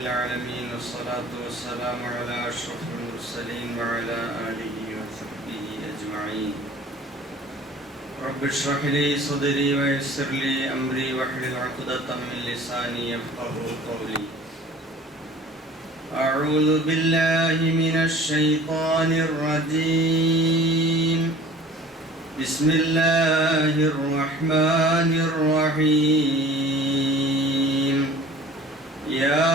العالمين والصلاة والسلام على أشرف المرسلين وعلى آله وصحبه أجمعين. رب اشرح لي صدري ويسر لي أمري واحلل عقدة من لساني يفقهوا قولي. أعوذ بالله من الشيطان الرجيم. بسم الله الرحمن الرحيم. يا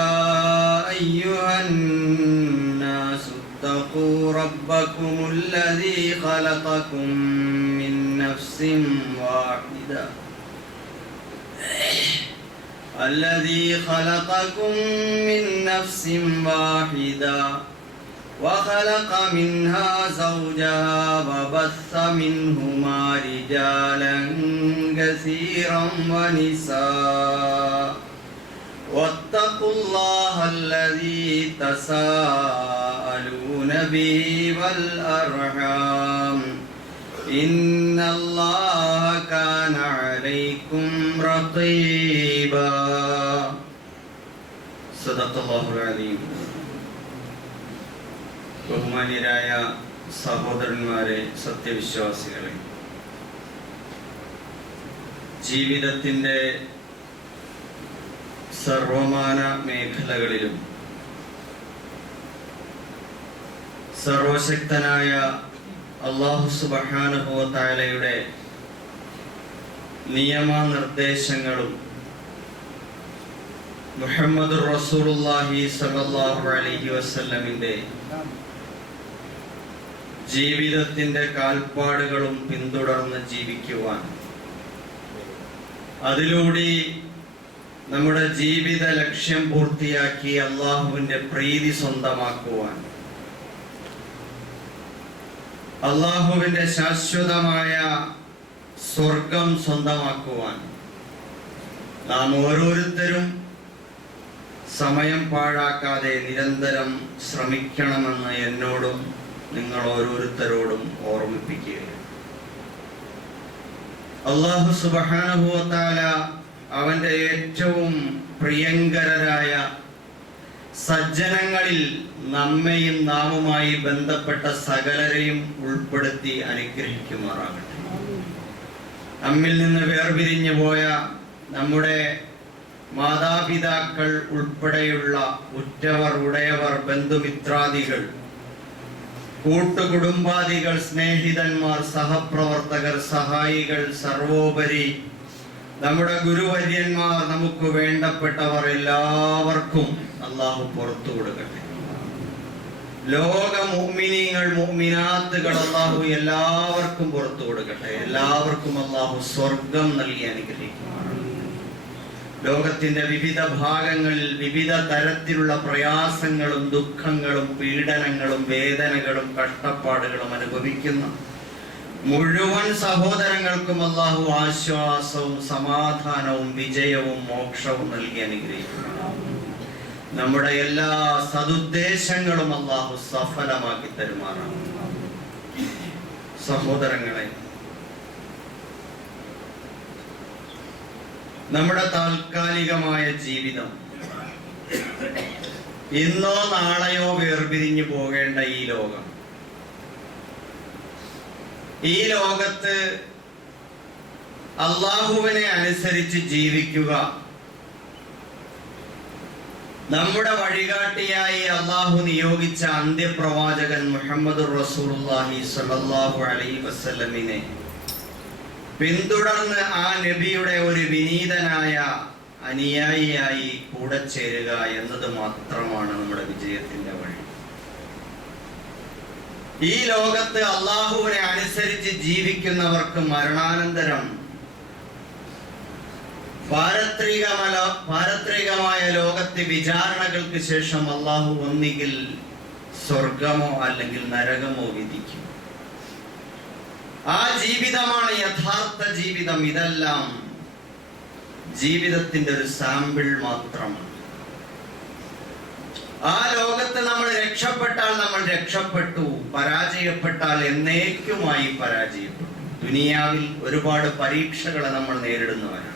أيها الناس اتقوا ربكم الذي خلقكم من نفس واحدة وخلق منها زوجها وبث منهما رجالا كثيرا ونساء واتقوا الله الذي تساءلون به والأرحام إن الله كان عليكم رقيبا. صدق الله العظيم. ബഹുമാന്യരായ സഹോദരന്മാരെ, സത്യവിശ്വാസികളെ, ജീവിതത്തിൻ്റെ സർവമാന മേഖലകളിലും സർവശക്തനായ അല്ലാഹു സുബ്ഹാനഹു വ തആലയുടെ നിയമനിർദ്ദേശങ്ങളും മുഹമ്മദുർ റസൂലുള്ളാഹി സ്വല്ലല്ലാഹു അലൈഹി വസല്ലമിന്റെ ജീവിതത്തിന്റെ കാൽപ്പാടുകളും പിന്തുടർന്ന് ജീവിക്കുവാൻ, അതിലൂടെ നമ്മുടെ ജീവിത ലക്ഷ്യം പൂർത്തിയാക്കി അള്ളാഹുവിന്റെ പ്രീതി സ്വന്തമാക്കുവാൻ, അള്ളാഹുവിന്റെ ശാശ്വതമായ സ്വർഗം സ്വന്തമാക്കുവാൻ നാം ഓരോരുത്തരും സമയം പാഴാക്കാതെ നിരന്തരം ശ്രമിക്കണമെന്ന് എന്നോടും നിങ്ങൾ ഓരോരുത്തരോടും ഓർമ്മിപ്പിക്കുകയാണ്. അല്ലാഹു സുബ്ഹാനഹു വ തആല അവന്റെ ഏറ്റവും പ്രിയങ്കരരായ സജ്ജനങ്ങളിൽ നമ്മയും നാമുമായി ബന്ധപ്പെട്ട സകലരെയും ഉൾപ്പെടുത്തി അനുഗ്രഹിക്കുമാറാകട്ടെ. നമ്മിൽ നിന്ന് വേർപിരിഞ്ഞു പോയ നമ്മുടെ മാതാപിതാക്കൾ ഉൾപ്പെടെയുള്ള ഉറ്റവർ, ഉടയവർ, ബന്ധുമിത്രാദികൾ, കൂട്ടുകുടുംബാദികൾ, സ്നേഹിതന്മാർ, സഹപ്രവർത്തകർ, സഹായികൾ, സർവോപരി നമ്മുടെ ഗുരുവര്യന്മാർ, നമുക്ക് വേണ്ടപ്പെട്ടവർ എല്ലാവർക്കും അല്ലാഹു പുറത്തു കൊടുക്കട്ടെ. ലോക മുഅ്മിനീങ്ങൾ, മുഅ്മിനാത്തുകൾ അല്ലാഹു എല്ലാവർക്കും പുറത്തു കൊടുക്കട്ടെ. എല്ലാവർക്കും അല്ലാഹു സ്വർഗം നൽകി അനുഗ്രഹിക്കും. ലോകത്തിന്റെ വിവിധ ഭാഗങ്ങളിൽ വിവിധ തരത്തിലുള്ള പ്രയാസങ്ങളും ദുഃഖങ്ങളും പീഡനങ്ങളും വേദനകളും കഷ്ടപ്പാടുകളും അനുഭവിക്കുന്ന മുഴുവൻ സഹോദരങ്ങൾക്കും അല്ലാഹു ആശ്വാസവും സമാധാനവും വിജയവും മോക്ഷവും നൽകി അനുഗ്രഹിക്കുന്നു. നമ്മുടെ എല്ലാ സദുദ്ദേശങ്ങളും അല്ലാഹു സഫലമാക്കി തരുമാറാണ്. സഹോദരങ്ങളെ, നമ്മുടെ താൽക്കാലികമായ ജീവിതം, ഇന്നോ നാളെയോ വേർപിരിഞ്ഞു പോകേണ്ട ഈ ലോകത്ത് അള്ളാഹുവിനെ അനുസരിച്ച് ജീവിക്കുക, നമ്മുടെ വഴികാട്ടിയായി അള്ളാഹു നിയോഗിച്ച അന്ത്യപ്രവാചകൻ മുഹമ്മദുർ റസൂലുള്ളാഹി സ്വല്ലല്ലാഹു അലൈഹി വസല്ലമിനെ പിന്തുടർന്ന് ആ നബിയുടെ ഒരു വിനീതനായ അനുയായിയായി കൂടെ ചേരുക എന്നത് മാത്രമാണ് നമ്മുടെ വിജയത്തിന്റെ വഴി. ഈ ലോകത്ത് അള്ളാഹുവിനെ അനുസരിച്ച് ജീവിക്കുന്നവർക്ക് മരണാനന്തരം പാരത്രികമായ ലോകത്തെ വിചാരണകൾക്ക് ശേഷം അള്ളാഹു ഒന്നുകിൽ സ്വർഗമോ അല്ലെങ്കിൽ നരകമോ വിധിക്കും. ആ ജീവിതമാണ് യഥാർത്ഥ ജീവിതം. ഇതെല്ലാം ജീവിതത്തിന്റെ ഒരു സാമ്പിൾ മാത്രമാണ്. ആ ലോകത്ത് നമ്മൾ രക്ഷപ്പെട്ടാൽ നമ്മൾ രക്ഷപ്പെട്ടു, പരാജയപ്പെട്ടാൽ എന്നേക്കുമായി പരാജയപ്പെട്ടു. ദുനിയാവിൽ ഒരുപാട് പരീക്ഷകളെ നമ്മൾ നേരിടുന്നവരാണ്.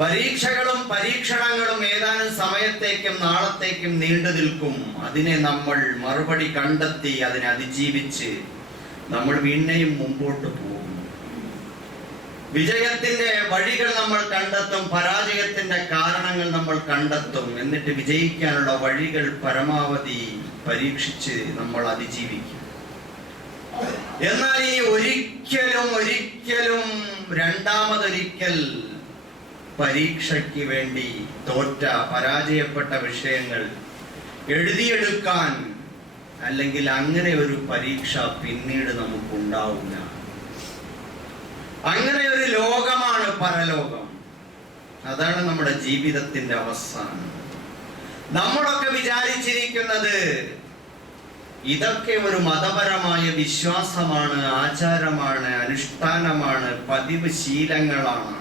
പരീക്ഷകളും പരീക്ഷണങ്ങളും ഏതാനും സമയത്തേക്കും നാളത്തേക്കും നീണ്ടു നിൽക്കും. അതിനെ നമ്മൾ മറുപടി കണ്ടെത്തി അതിനെ അതിജീവിച്ച് നമ്മൾ പിന്നെയും മുമ്പോട്ട് പോകും. വിജയത്തിന്റെ വഴികൾ നമ്മൾ കണ്ടെത്തും, പരാജയത്തിന്റെ കാരണങ്ങൾ നമ്മൾ കണ്ടെത്തും. എന്നിട്ട് വിജയിക്കാനുള്ള വഴികൾ പരമാവധി പരീക്ഷിച്ച് നമ്മൾ അതിജീവിക്കും. എന്നാൽ ഈ ഒരിക്കലും രണ്ടാമതൊരിക്കൽ പരീക്ഷയ്ക്ക് വേണ്ടി തോറ്റ പരാജയപ്പെട്ട വിഷയങ്ങൾ എഴുതിയെടുക്കാൻ, അല്ലെങ്കിൽ അങ്ങനെ ഒരു പരീക്ഷ പിന്നീട് നമുക്കുണ്ടാവില്ല. അങ്ങനെ ഒരു ലോകമാണ് പരലോകം. അതാണ് നമ്മുടെ ജീവിതത്തിന്റെ അവസാനം. നമ്മളൊക്കെ വിചാരിച്ചിരിക്കുന്നത് ഇതൊക്കെ ഒരു മതപരമായ വിശ്വാസമാണ്, ആചാരമാണ്, അനുഷ്ഠാനമാണ്, പതിവ് ശീലങ്ങളാണ്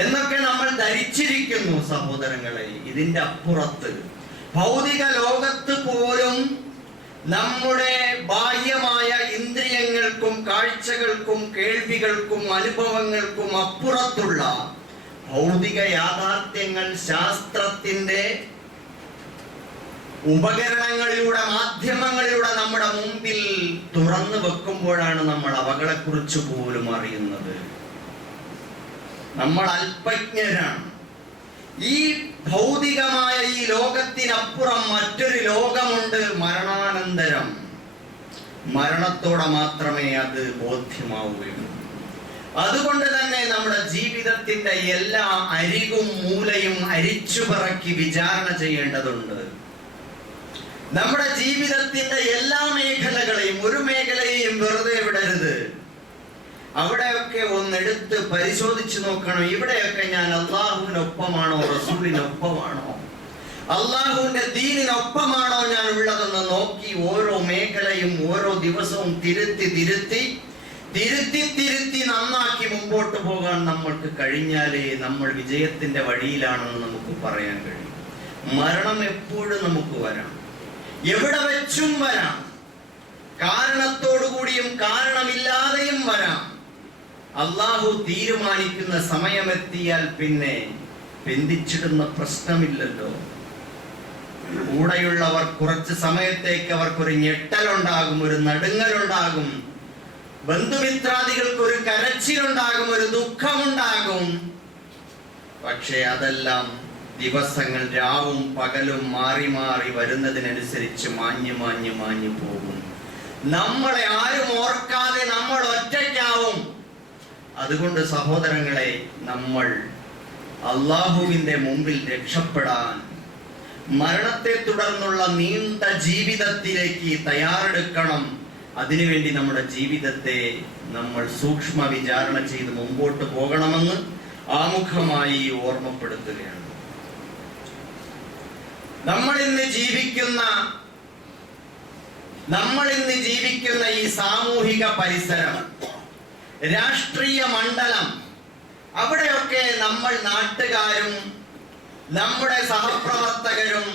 എന്നൊക്കെ നമ്മൾ ധരിച്ചിരിക്കുന്നു. സഹോദരങ്ങളെ, ഇതിന്റെ അപ്പുറത്ത് ഭൗതിക ലോകത്ത് പോലും നമ്മുടെ ബാഹ്യമായ ഇന്ദ്രിയങ്ങൾക്കും കാഴ്ചകൾക്കും കേൾവികൾക്കും അനുഭവങ്ങൾക്കും അപ്പുറത്തുള്ള ഭൗതിക യാഥാർത്ഥ്യങ്ങൾ ശാസ്ത്രത്തിന്റെ ഉപകരണങ്ങളിലൂടെ, മാധ്യമങ്ങളിലൂടെ നമ്മുടെ മുമ്പിൽ തുറന്നു വെക്കുമ്പോഴാണ് നമ്മൾ അവകളെക്കുറിച്ച് പോലും അറിയുന്നത്. നമ്മൾ അല്പജ്ഞരാണ്. ഈ ഭൗതികമായ ഈ ലോകത്തിനപ്പുറം മറ്റൊരു ലോകമുണ്ട്, മരണാനന്തരം. മരണത്തോടെ മാത്രമേ അത് ബോധ്യമാവുകയുള്ളൂ. അതുകൊണ്ട് തന്നെ നമ്മുടെ ജീവിതത്തിന്റെ എല്ലാ അരികും മൂലയും അരിച്ചുപറക്കി വിചാരണ ചെയ്യേണ്ടതുണ്ട്. നമ്മുടെ ജീവിതത്തിന്റെ എല്ലാ മേഖലകളെയും, ഒരു മേഖലയെയും വെറുതെ വിടരുത്. അവിടെയൊക്കെ ഒന്നെടുത്ത് പരിശോധിച്ചു നോക്കണം. ഇവിടെയൊക്കെ ഞാൻ അള്ളാഹുവിനൊപ്പമാണോ, റസൂലിനൊപ്പമാണോ, അള്ളാഹുവിന്റെ ദീനിനൊപ്പമാണോ ഞാൻ ഉള്ളതെന്ന് നോക്കി ഓരോ മേഖലയും ഓരോ ദിവസവും തിരുത്തി നന്നാക്കി മുമ്പോട്ട് പോകാൻ നമ്മൾക്ക് കഴിഞ്ഞാലേ നമ്മൾ വിജയത്തിന്റെ വഴിയിലാണെന്ന് നമുക്ക് പറയാൻ കഴിയും. മരണം എപ്പോഴും നമുക്ക് വരാം, എവിടെ വെച്ചും വരാം, കാരണത്തോടുകൂടിയും കാരണമില്ലാതെയും വരാം. അള്ളാഹു തീരുമാനിക്കുന്ന സമയമെത്തിയാൽ പിന്നെ ബന്ധിച്ചിടുന്ന പ്രശ്നമില്ലല്ലോ. കൂടെയുള്ളവർ കുറച്ച് സമയത്തേക്ക് അവർക്കൊരു ഞെട്ടലുണ്ടാകും, ഒരു നടുങ്ങലുണ്ടാകും, ബന്ധുമിത്രാദികൾക്ക് ഒരു കരച്ചിലുണ്ടാകും, ഒരു ദുഃഖമുണ്ടാകും. പക്ഷേ അതെല്ലാം ദിവസങ്ങൾ രാവും പകലും മാറി മാറി വരുന്നതിനനുസരിച്ച് മാഞ്ഞു പോകും. നമ്മളെ ആരും ഓർക്കാതെ നമ്മൾ ഒറ്റയ്ക്കാവും. അതുകൊണ്ട് സഹോദരങ്ങളെ, നമ്മൾ അള്ളാഹുവിന്റെ മുമ്പിൽ രക്ഷപ്പെടാൻ, മരണത്തെ തുടർന്നുള്ള നീണ്ട ജീവിതത്തിലേക്ക് തയ്യാറെടുക്കണം. അതിനുവേണ്ടി നമ്മുടെ ജീവിതത്തെ നമ്മൾ സൂക്ഷ്മ വിചാരണ ചെയ്ത് മുമ്പോട്ട് പോകണമെന്ന് ആമുഖമായി ഓർമ്മപ്പെടുത്തുകയാണ്. നമ്മൾ ഇന്ന് ജീവിക്കുന്ന ഈ സാമൂഹിക പരിസരം, രാഷ്ട്രീയ മണ്ഡലം, അവിടെയൊക്കെ നമ്മൾ നാട്ടുകാരും നമ്മുടെ സഹപ്രവർത്തകരും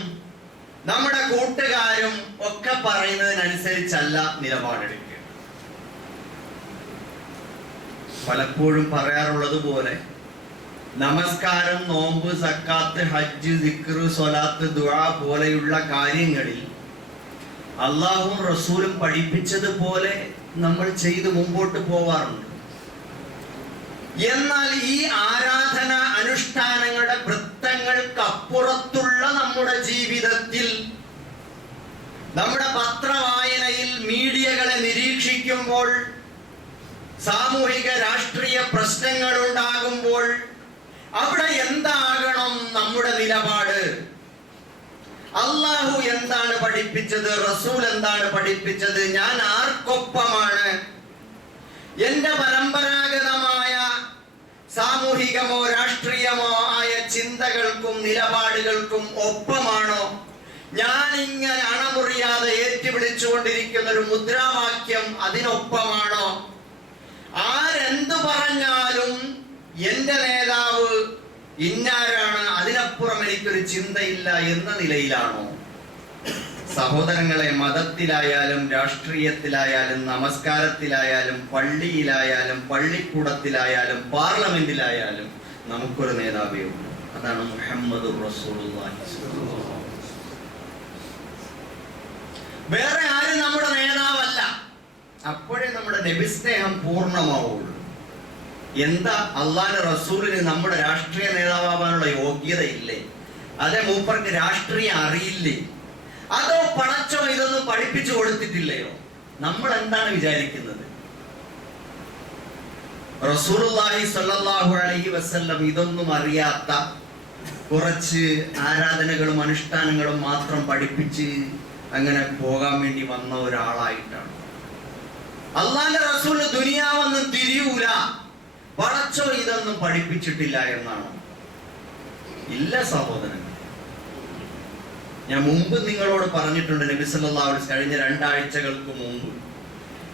നമ്മുടെ കൂട്ടുകാരും ഒക്കെ പറയുന്നതിനനുസരിച്ചല്ല നിലപാടെടുക്കുക. പലപ്പോഴും പറയാറുള്ളത് പോലെ നമസ്കാരം, നോമ്പ്, സക്കാത്ത്, ഹജ്ജ്, ദിക്ർ, സ്വലാത്ത്, ദുആ പോലെയുള്ള കാര്യങ്ങളിൽ അള്ളാഹുവും റസൂലും പഠിപ്പിച്ചതുപോലെ നമ്മൾ ചെയ്ത് മുമ്പോട്ട് പോവാറുണ്ട്. എന്നാൽ ഈ ആരാധന അനുഷ്ഠാനങ്ങളുടെ വൃത്തങ്ങൾക്കപ്പുറത്തുള്ള നമ്മുടെ ജീവിതത്തിൽ, നമ്മുടെ പത്രവായനയിൽ, മീഡിയകളെ നിരീക്ഷിക്കുമ്പോൾ, സാമൂഹിക രാഷ്ട്രീയ പ്രശ്നങ്ങൾ ഉണ്ടാകുമ്പോൾ അവിടെ എന്താകണം നമ്മുടെ നിലപാട്? അള്ളാഹു എന്താണ് പഠിപ്പിച്ചത്? റസൂൽ എന്താണ് പഠിപ്പിച്ചത്? ഞാൻ ആർക്കൊപ്പമാണ്? എന്റെ പരമ്പരാഗതമായ സാമൂഹികമോ രാഷ്ട്രീയമോ ആയ ചിന്തകൾക്കും നിലപാടുകൾക്കും ഒപ്പമാണോ? ഞാൻ ഇങ്ങനെ അണമുറിയാതെ ഏറ്റുവിളിച്ചുകൊണ്ടിരിക്കുന്ന ഒരു മുദ്രാവാക്യം അതിനൊപ്പമാണോ? ആരെന്തു പറഞ്ഞാലും എന്റെ നേതാവ് ഇന്നാരാണ്, അതിനപ്പുറം എനിക്കൊരു ചിന്തയില്ല എന്ന നിലയിലാണോ? സഹോദരങ്ങളെ, മതത്തിലായാലും രാഷ്ട്രീയത്തിലായാലും നമസ്കാരത്തിലായാലും പള്ളിയിലായാലും പള്ളിക്കൂടത്തിലായാലും പാർലമെന്റിലായാലും നമുക്കൊരു നേതാവേ ഉള്ളൂ, അതാണ് മുഹമ്മദുർ റസൂലുള്ളാഹി. വേറെ ആരും നമ്മുടെ നേതാവല്ല. അപ്പോഴേ നമ്മുടെ നബി സ്നേഹം പൂർണ്ണമാവുള്ളൂ. എന്താ, അള്ളാന്റെ റസൂലിന് നമ്മുടെ രാഷ്ട്രീയ നേതാവാനുള്ള യോഗ്യത ഇല്ലേ? അതേ, മൂപ്പർക്ക് രാഷ്ട്രീയം അറിയില്ലേ? അതോ പടച്ചോ ഇതൊന്നും പഠിപ്പിച്ചു കൊടുത്തിട്ടില്ലയോ? നമ്മൾ എന്താണ് വിചാരിക്കുന്നത്? റസൂലുള്ളാഹി സ്വല്ലല്ലാഹു അലൈഹി വസല്ലം ഇതൊന്നും അറിയാത്ത കുറച്ച് ആരാധനകളും അനുഷ്ഠാനങ്ങളും മാത്രം പഠിപ്പിച്ച് അങ്ങനെ പോകാൻ വേണ്ടി വന്ന ഒരാളായിട്ടാണ്. അള്ളാന്റെ റസൂലിന് ദുനിയാവൊന്നും തിരിയൂല, പടച്ചോ ഇതൊന്നും പഠിപ്പിച്ചിട്ടില്ല എന്നാണ്. ഇല്ല സഹോദരൻ, ഞാൻ മുമ്പ് നിങ്ങളോട് പറഞ്ഞിട്ടുണ്ട്, നബി സല്ലല്ലാഹു അലൈഹി വസല്ലം കഴിഞ്ഞ 2 ആഴ്ചകൾക്ക് മുമ്പ്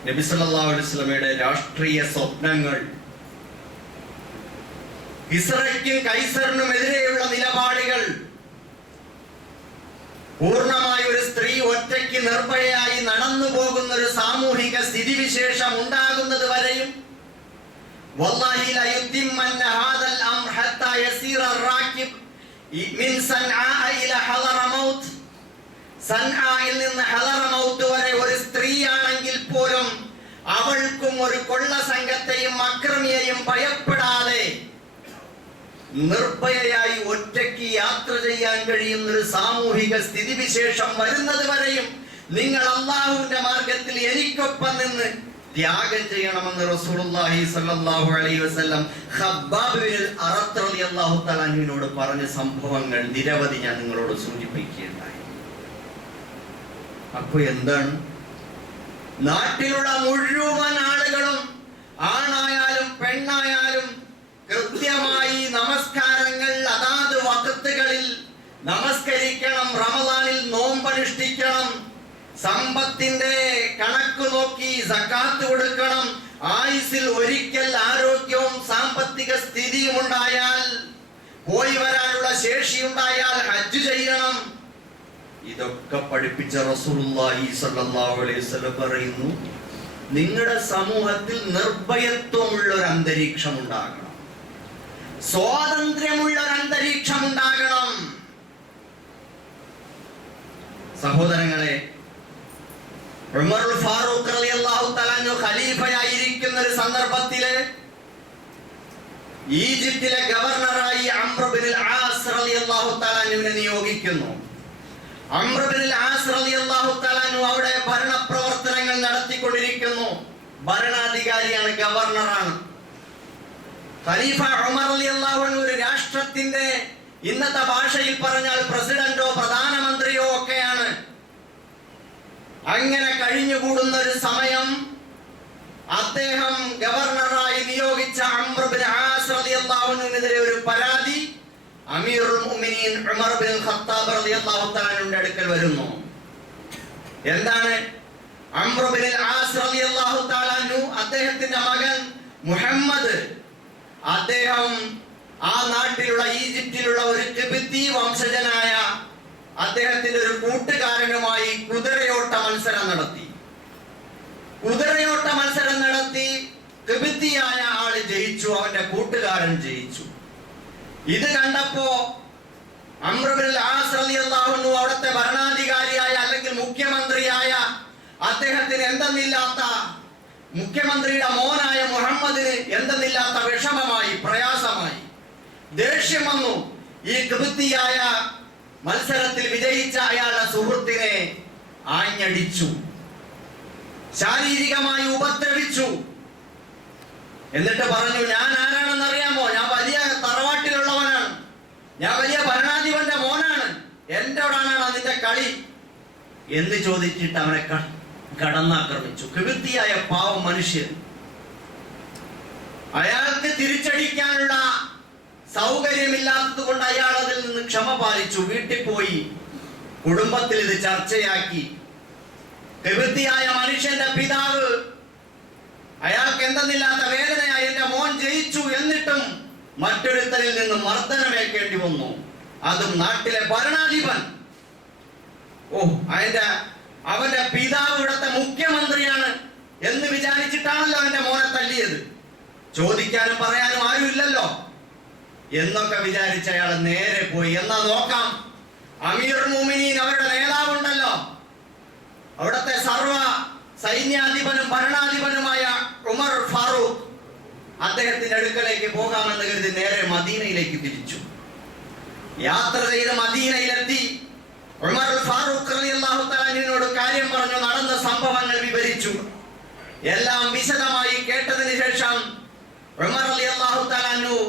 നബി സല്ലല്ലാഹു അലൈഹി വസല്ലമയുടെ രാഷ്ട്രീയ സ്വപ്നങ്ങൾ, ഇസ്രയേലിനും കൈസറിനും എതിരെയുള്ള നിലപാടുകൾ, പൂർണ്ണമായ ഒരു സ്ത്രീ ഒറ്റയ്ക്ക് നിർഭയയായി നടന്നു പോകുന്ന ഒരു സാമൂഹിക സ്ഥിതിവിശേഷം ഉണ്ടാകുന്നത് വരെയും വല്ലാഹി ലാ യുതിമ്മന്ന ഹാദൽ അംർ ഹത്താ യസീറ റാകിബ് മിൻ സൻആ ഇല ഹളറമൗത്ത്, സൻആയിൽ നിന്ന് ഹളറമൗത്ത് വരെ ഒരു സ്ത്രീയാണെങ്കിൽ പോലും അവൾക്കും ഒരു കൊള്ള സംഘത്തെയും അക്രമിയെയും ഭയപ്പെടാതെ നിർഭയയായി ഒറ്റയ്ക്ക് യാത്ര ചെയ്യാൻ കഴിയുന്ന ഒരു സാമൂഹിക സ്ഥിതിവിശേഷം വരുന്നത് വരെയും നിങ്ങൾ അല്ലാഹുവിന്റെ മാർഗത്തിൽ എനിക്കൊപ്പം നിന്ന് ത്യാഗം ചെയ്യണമെന്ന് റസൂലുള്ളാഹി സ്വല്ലല്ലാഹു അലൈഹി വസല്ലം ഖബ്ബാബ് ബിൻ അറത്ത് റളിയല്ലാഹു തആല അൻഹുവിനോട് പറഞ്ഞ സംഭവങ്ങൾ നിരവധി ഞാൻ നിങ്ങളോട് സൂചിപ്പിക്കുകയുണ്ടായി. അപ്പൊ എന്താണ്, നാട്ടിലുള്ള മുഴുവൻ ആളുകളും, ആണായാലും പെണ്ണായാലും, കൃത്യമായി നമസ്കാരങ്ങൾ അതാത് വഖത്തുകളിൽ നമസ്കരിക്കണം, റമദാനിൽ നോമ്പനുഷ്ഠിക്കണം, സമ്പത്തിന്റെ കണക്ക് നോക്കി സക്കാത്ത് കൊടുക്കണം, ആയുസ്സിൽ ഒരിക്കൽ ആരോഗ്യവും സാമ്പത്തിക സ്ഥിതിയും ഉണ്ടായാൽ, പോയി വരാനുള്ള ശേഷി ഉണ്ടായാൽ ഹജ്ജ് ചെയ്യണം. ഇതൊക്കെ പഠിപ്പിച്ച റസൂലുള്ളാഹി സ്വല്ലല്ലാഹു അലൈഹി വസല്ലം പറയുന്നു, നിങ്ങളുടെ സമൂഹത്തിൽ നിർഭയത്വമുള്ള ഒരു അന്തരീക്ഷം ഉണ്ടാകണം, സ്വാതന്ത്ര്യമുള്ള ഒരു അന്തരീക്ഷം ഉണ്ടാകണം. സഹോദരങ്ങളെ, ഉമറുൽ ഫാറൂഖ് റളിയല്ലാഹു തആല അൻഹു ഖലീഫയായിരിക്കുന്ന ഒരു സന്ദർഭത്തില് ഈജിപ്തിലെ ഗവർണറായി അംർ ഇബ്നുൽ ആസ് റളിയല്ലാഹു തആല അൻഹുവിനെ നിയോഗിക്കുന്നു. അംർ ഇബ്നുൽ ആസ് റളിയല്ലാഹു തആല അൻഹു അവിടെ ഭരണ പ്രവർത്തനങ്ങൾ നടത്തിക്കൊണ്ടിരിക്കുന്നു. ഭരണാധികാരിയാണ്, ഗവർണറാണ്. ഖലീഫ ഉമർ റളിയല്ലാഹു അൻഹു ഒരു രാഷ്ട്രത്തിന്റെ, ഇന്നത്തെ ഭാഷയിൽ പറഞ്ഞാൽ പ്രസിഡന്റോ പ്രധാനമന്ത്രിയോ ഒക്കെയാണ്. അങ്ങനെ കഴിഞ്ഞുകൂടുന്ന ഒരു സമയം അദ്ദേഹം ഗവർണറായി നിയോഗിച്ച അംർ ഇബ്നു ആസ് റളിയല്ലാഹു അൻഹുവിനെതിരെ ഒരു പരാതി അമീറുൽ മുഅ്മിനീൻ ഉമർ ബിൻ ഖത്താബ് റളിയല്ലാഹു തആല അൻഹുവിന്റെ അടുക്കൽ വരുന്നു. എന്താണ്? അംർ ബിൻ ആസ് റളിയല്ലാഹു തആല അൻഹു, അദ്ദേഹത്തിന്റെ മകൻ മുഹമ്മദ്, അദ്ദേഹം ആ നാട്ടിലുള്ള ഈജിപ്തിലുള്ള ഒരു ഖിബ്തി വംശജനായ അദ്ദേഹത്തിന്റെ ഒരു കൂട്ടുകാരനുമായി കുതിരയോട്ട മത്സരം നടത്തി. കുതിരയോട്ട മത്സരം നടത്തി ഖിബ്തിയായ ആള് ജയിച്ചു, അവന്റെ കൂട്ടുകാരൻ ജയിച്ചു. ഇത് കണ്ടപ്പോ അംർ ഇബ്നുൽ ആസ് റളിയല്ലാഹു അൻഹു അവിടുത്തെ ഭരണാധികാരിയായ അല്ലെങ്കിൽ മുഖ്യമന്ത്രിയായ അദ്ദേഹത്തിന് എന്തെന്നില്ലാത്ത, മുഖ്യമന്ത്രിയുടെ മോനായ മുഹമ്മദിന് എന്തെന്നില്ലാത്ത വിഷമമായി, പ്രയാസമായി, ദേഷ്യം വന്നു. ഈ ഖിബ്തിയായ മത്സരത്തിൽ വിജയിച്ച അയാളുടെ സുഹൃത്തിനെ ആഞ്ഞടിച്ചു, ശാരീരികമായി ഉപദ്രവിച്ചു. എന്നിട്ട് പറഞ്ഞു, ഞാൻ ആരാണെന്ന് അറിയാമോ? ഞാൻ വലിയ തറവാട്ടിലുള്ളവനാണ്, ഞാൻ വലിയ ഭരണാധിപന്റെ മോനാണ്, എന്നോടാണ് അതിന്റെ കളി എന്ന് ചോദിച്ചിട്ട് അവനെ കടന്നാക്രമിച്ചു. ഖിബ്തിയായ പാവം മനുഷ്യൻ. അയാൾക്ക് തിരിച്ചടിക്കാനുള്ള സൗകര്യമില്ലാത്തത് കൊണ്ട് അയാൾ അതിൽ നിന്ന് ക്ഷമ പാലിച്ചു, വീട്ടിൽ പോയി കുടുംബത്തിൽ ഇത് ചർച്ചയാക്കി. ഖിബ്തിയായ മനുഷ്യന്റെ പിതാവ്, അയാൾക്ക് എന്തെന്നില്ലാത്ത വേദനയായി, എന്റെ മോൻ ജയിച്ചു, എന്നിട്ടും മറ്റൊരുത്തരിൽ നിന്ന് മർദ്ദനമേൽക്കേണ്ടി വന്നു, അതും നാട്ടിലെ ഭരണാധിപൻ. അവന്റെ പിതാവ് ഇവിടുത്തെ മുഖ്യമന്ത്രിയാണ് എന്ന് വിചാരിച്ചിട്ടാണല്ലോ അവന്റെ മോനെ തല്ലിയത്. ചോദിക്കാനും പറയാനും ആരും ഇല്ലല്ലോ. എന്നൊക്കെ വിചാരിച്ച അയാൾ നേരെ പോയി. എന്നാ നോക്കാം, അമീർ മുഅ്മിനീൻ അവരുടെ നേതാവുണ്ടല്ലോ, അവിടുത്തെ സർവ സൈന്യാധിപനും ഭരണാധിപനുമായ ഉമർ ഫാറൂഖ്, അദ്ദേഹത്തിന്റെ അടുക്കലേക്ക് പോകാമെന്ന് കരുതി നേരെ മദീനയിലേക്ക് തിരിച്ചു. യാത്ര ചെയ്ത് മദീനയിലെത്തി ഉമർ ഫാറൂഖ് റളിയല്ലാഹു തആല അൻഹുവിനോട് കാര്യം പറഞ്ഞു, നടന്ന സംഭവങ്ങൾ വിവരിച്ചു. എല്ലാം വിശദമായി കേട്ടതിന് ശേഷം ഉമർ റളിയല്ലാഹു തആല അൻഹു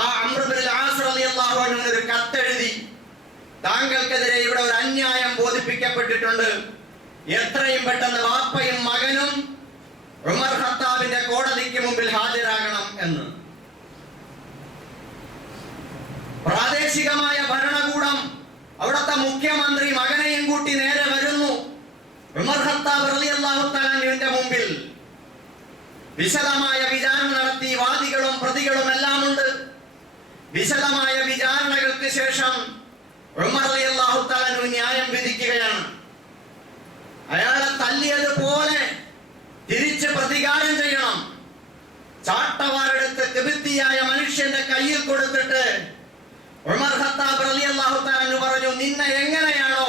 ആ അംർ ഇബ്നുൽ ആസ് റളിയല്ലാഹു അൻഹുവിന് ഒരു കത്തെഴുതി, താങ്കൾക്കെതിരെ ഇവിടെ ഒരു അന്യായം ബോധിപ്പിക്കപ്പെട്ടിട്ടുണ്ട്, എത്രയും പെട്ടെന്ന് വാപ്പയും മകനും ഉമർ ഖത്താബിന്റെ കോടതിക്ക് മുമ്പിൽ ഹാജരാകണം എന്ന്. പ്രാദേശികമായ ഭരണകൂടം, അവിടുത്തെ മുഖ്യമന്ത്രി മകനെയും കൂട്ടി നേരെ വരുന്നു ഉമർ ഖത്താബ് റളിയല്ലാഹു തആല അൻഹുവിന്റെ മുമ്പിൽ. വിശദമായ വിചാരണ നടത്തി, വാദികളും പ്രതികളും എല്ലാം ഉണ്ട്. വിശദമായ വിചാരണകൾക്ക് ശേഷം ഉമർ റളിയല്ലാഹു തആല അൻഹു ന്യായം വിധിക്കുകയാണ്. അയാളെ തല്ലിയതുപോലെ തിരിച്ച് പ്രതികാരം ചെയ്യണം. ചാട്ടവാറെടുത്ത് തിബിത്തിയായ മനുഷ്യന്റെ കയ്യിൽ കൊടുത്തിട്ട് ഉമർ ഖത്താബ് റളിയല്ലാഹു തആല അൻഹു പറഞ്ഞു, നിന്നെ എങ്ങനെയാണോ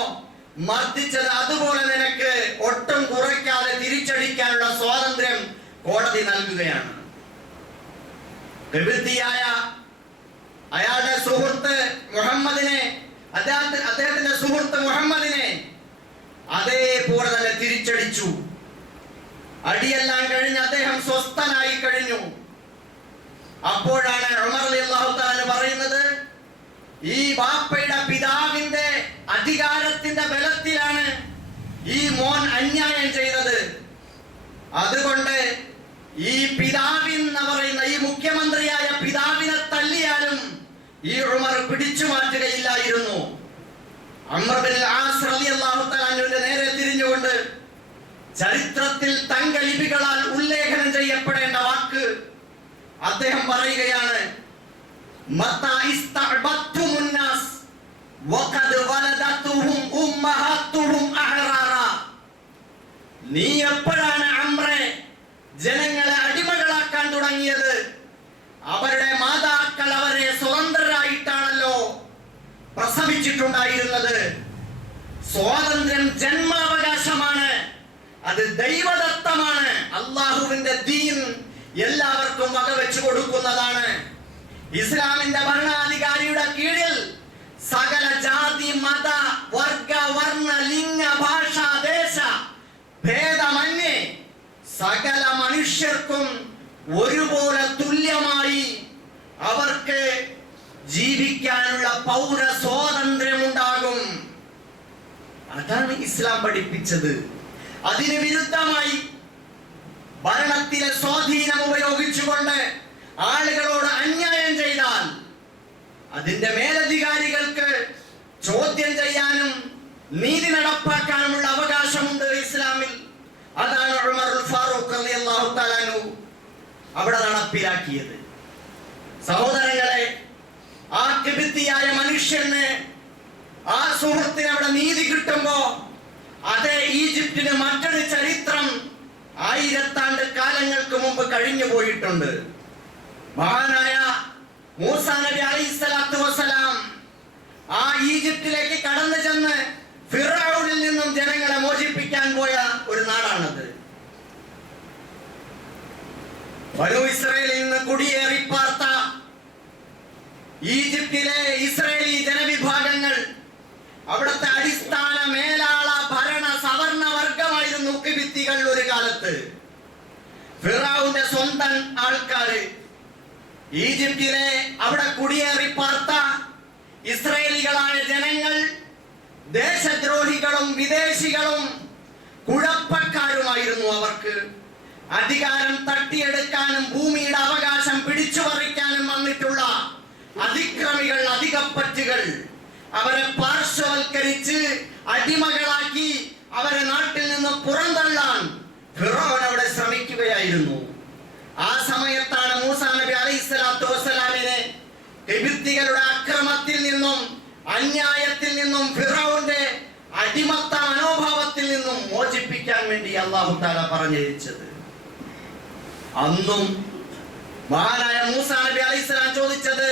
മർദ്ദിച്ചത് അതുപോലെ നിനക്ക് ഒട്ടും കുറയ്ക്കാതെ തിരിച്ചടിക്കാനുള്ള സ്വാതന്ത്ര്യം കോടതി നൽകുകയാണ്. തിബിത്തിയായ അയാളുടെ സുഹൃത്ത് മുഹമ്മദിനെ, അദ്ദേഹത്തിന്റെ സുഹൃത്ത് മുഹമ്മദിനെ അതേപോലെ തന്നെ തിരിച്ചടിച്ചു. അടിയെല്ലാം കഴിഞ്ഞ് അദ്ദേഹം സ്വസ്ഥനായി കഴിഞ്ഞു. അപ്പോഴാണ് ഉമർ റളിയല്ലാഹു തആല പറയുന്നത്, ഈ ബാപ്പയുടെ പിതാവിന്റെ അധികാരത്തിന്റെ ബലത്തിലാണ് ഈ മോൻ അന്യായം ചെയ്തത്. അതുകൊണ്ട് ഈ പിതാവിന്ന് പറയുന്ന ഈ മുഖ്യമന്ത്രിയായ പിതാവിനെ തല്ലിയാലും ഈ ഉമർ പിടിച്ചു മാറ്റുകയില്ലായിരുന്നു. അംർ ഇബ്നുൽ ആസ് റളിയല്ലാഹു തആല അൻഹുവിന്റെ നേരെ തിരിഞ്ഞുകൊണ്ട് ചരിത്രത്തിൽ തങ്കലിപികളാൽ ഉല്ലേഖനം ചെയ്യപ്പെടേണ്ട വാക്ക് അദ്ദേഹം പറയുകയാണ്, മത്താ ഇസ്തഅബത്തുമുൻ നാസ് വഖദ് വലദതുഹും ഉമ്മഹാത്തുഹും അഹ്റാറ. നീ എപ്പോഴാണ് അംറേ ജനങ്ങളെ അടിമകളാക്കാൻ തുടങ്ങിയത്? അവരുടെ മാതാക്കൾ അവരെ സ്വതന്ത്രരായിട്ടാണല്ലോ പ്രസവിച്ചിട്ടുണ്ടായിരുന്നത്. സ്വാതന്ത്ര്യം ജന്മാവകാശമാണ്, അത് ദൈവദത്തമാണ്. അള്ളാഹുവിന്റെ ദീൻ എല്ലാവർക്കും വകവെച്ചു കൊടുക്കുന്നതാണ്. ഇസ്ലാമിന്റെ ഭരണാധികാരിയുടെ കീഴിൽ സകല ജാതി മത വർഗ വർണ്ണ ലിംഗ ഭാഷ ദേശ ഭേദമന്യേ സകല മനുഷ്യർക്കും ഒരുപോലെ തുല്യമായി അവർക്ക് ജീവിക്കാനുള്ള പൗര സ്വാതന്ത്ര്യമുണ്ടാകും. അതാണ് ഇസ്ലാം പഠിപ്പിച്ചത്. അതിന് വിരുദ്ധമായി ഭരണത്തിലെ സ്വാധീനം ഉപയോഗിച്ചുകൊണ്ട് ആളുകളോട് അന്യായം ചെയ്താൽ അതിന്റെ മേലധികാരികൾക്ക് ചോദ്യം ചെയ്യാനും നീതി നടപ്പാക്കാനുമുള്ള അവകാശമുണ്ട് ഇസ്ലാമിൽ. അതാണ് ഉമർ ഫാറൂഖ് റളിയല്ലാഹു തആല അൻഹു അവിടെ നടപ്പിലാക്കിയത്. സഹോദരങ്ങളെ, ആ കിബിത്തിയായ മനുഷ്യന്, ആ സുഹൃത്തിന് അവിടെ നീതി കിട്ടുമ്പോ അതേ ഈജിപ്തിന് മറ്റൊരു ചരിത്രം 1000 ആണ്ട് കാലങ്ങൾക്ക് മുമ്പ് കഴിഞ്ഞു പോയിട്ടുണ്ട്. മഹാനായ മൂസാ നബി അലൈഹിസ്സലാത്തു വസ്സലാം ആ ഈജിപ്തിലേക്ക് കടന്നു ചെന്ന് ഫിറഔനിൽ നിന്നും ജനങ്ങളെ മോചിപ്പിക്കാൻ പോയ ഒരു നാടാണത്. ബനൂ ഇസ്രായേലിൽ നിന്ന് കുടിയേറി പാർത്ത ഈജിപ്തിലെ ഇസ്രായേലി ജനവിഭാഗങ്ങൾ അവിടുത്തെ അടിസ്ഥാന മേലാള ഭരണ സവർണ വർഗമായിരുന്നു കിബിത്തികൾ ഒരു കാലത്ത്. ഫിറഔന്റെ സ്വന്തം ആൾക്കാര് ഈജിപ്തിലെ അവിടെ കുടിയേറി പാർത്ത ഇസ്രായേലികളായ ജനങ്ങൾ ദേശദ്രോഹികളും വിദേശികളും കുഴപ്പക്കാരുമായിരുന്നു. അവർക്ക് അധികാരം തട്ടിയെടുക്കാനും ഭൂമിയുടെ അവകാശം പിടിച്ചുപറിക്കാനും വന്നിട്ടുള്ള അതിക്രമികൾ, അധികപ്പറ്റുകൾ അവരെ പാർശ്വവൽക്കരിച്ച് അടിമകളാക്കി അവരെ നാട്ടിൽ നിന്ന് പുറന്തള്ളാൻ ഫിറഔൻ അവിടെ ശ്രമിക്കുകയായിരുന്നു. ആ സമയത്താണ് മൂസാ നബി അലൈഹിസ്സലാത്തു വസ്സലാമിനെ കിബിത്തികളുടെ അക്രമത്തിൽ നിന്നും അന്യായത്തിൽ നിന്നും ഫിറഔന്റെ അടിമത്ത മനോഭാവത്തിൽ നിന്നും മോചിപ്പിക്കാൻ വേണ്ടി അല്ലാഹു തആല പറഞ്ഞയച്ചത്. അന്നും മഹാനായ മൂസ നബി അലൈഹിസ്സലാം ചോദിച്ചത്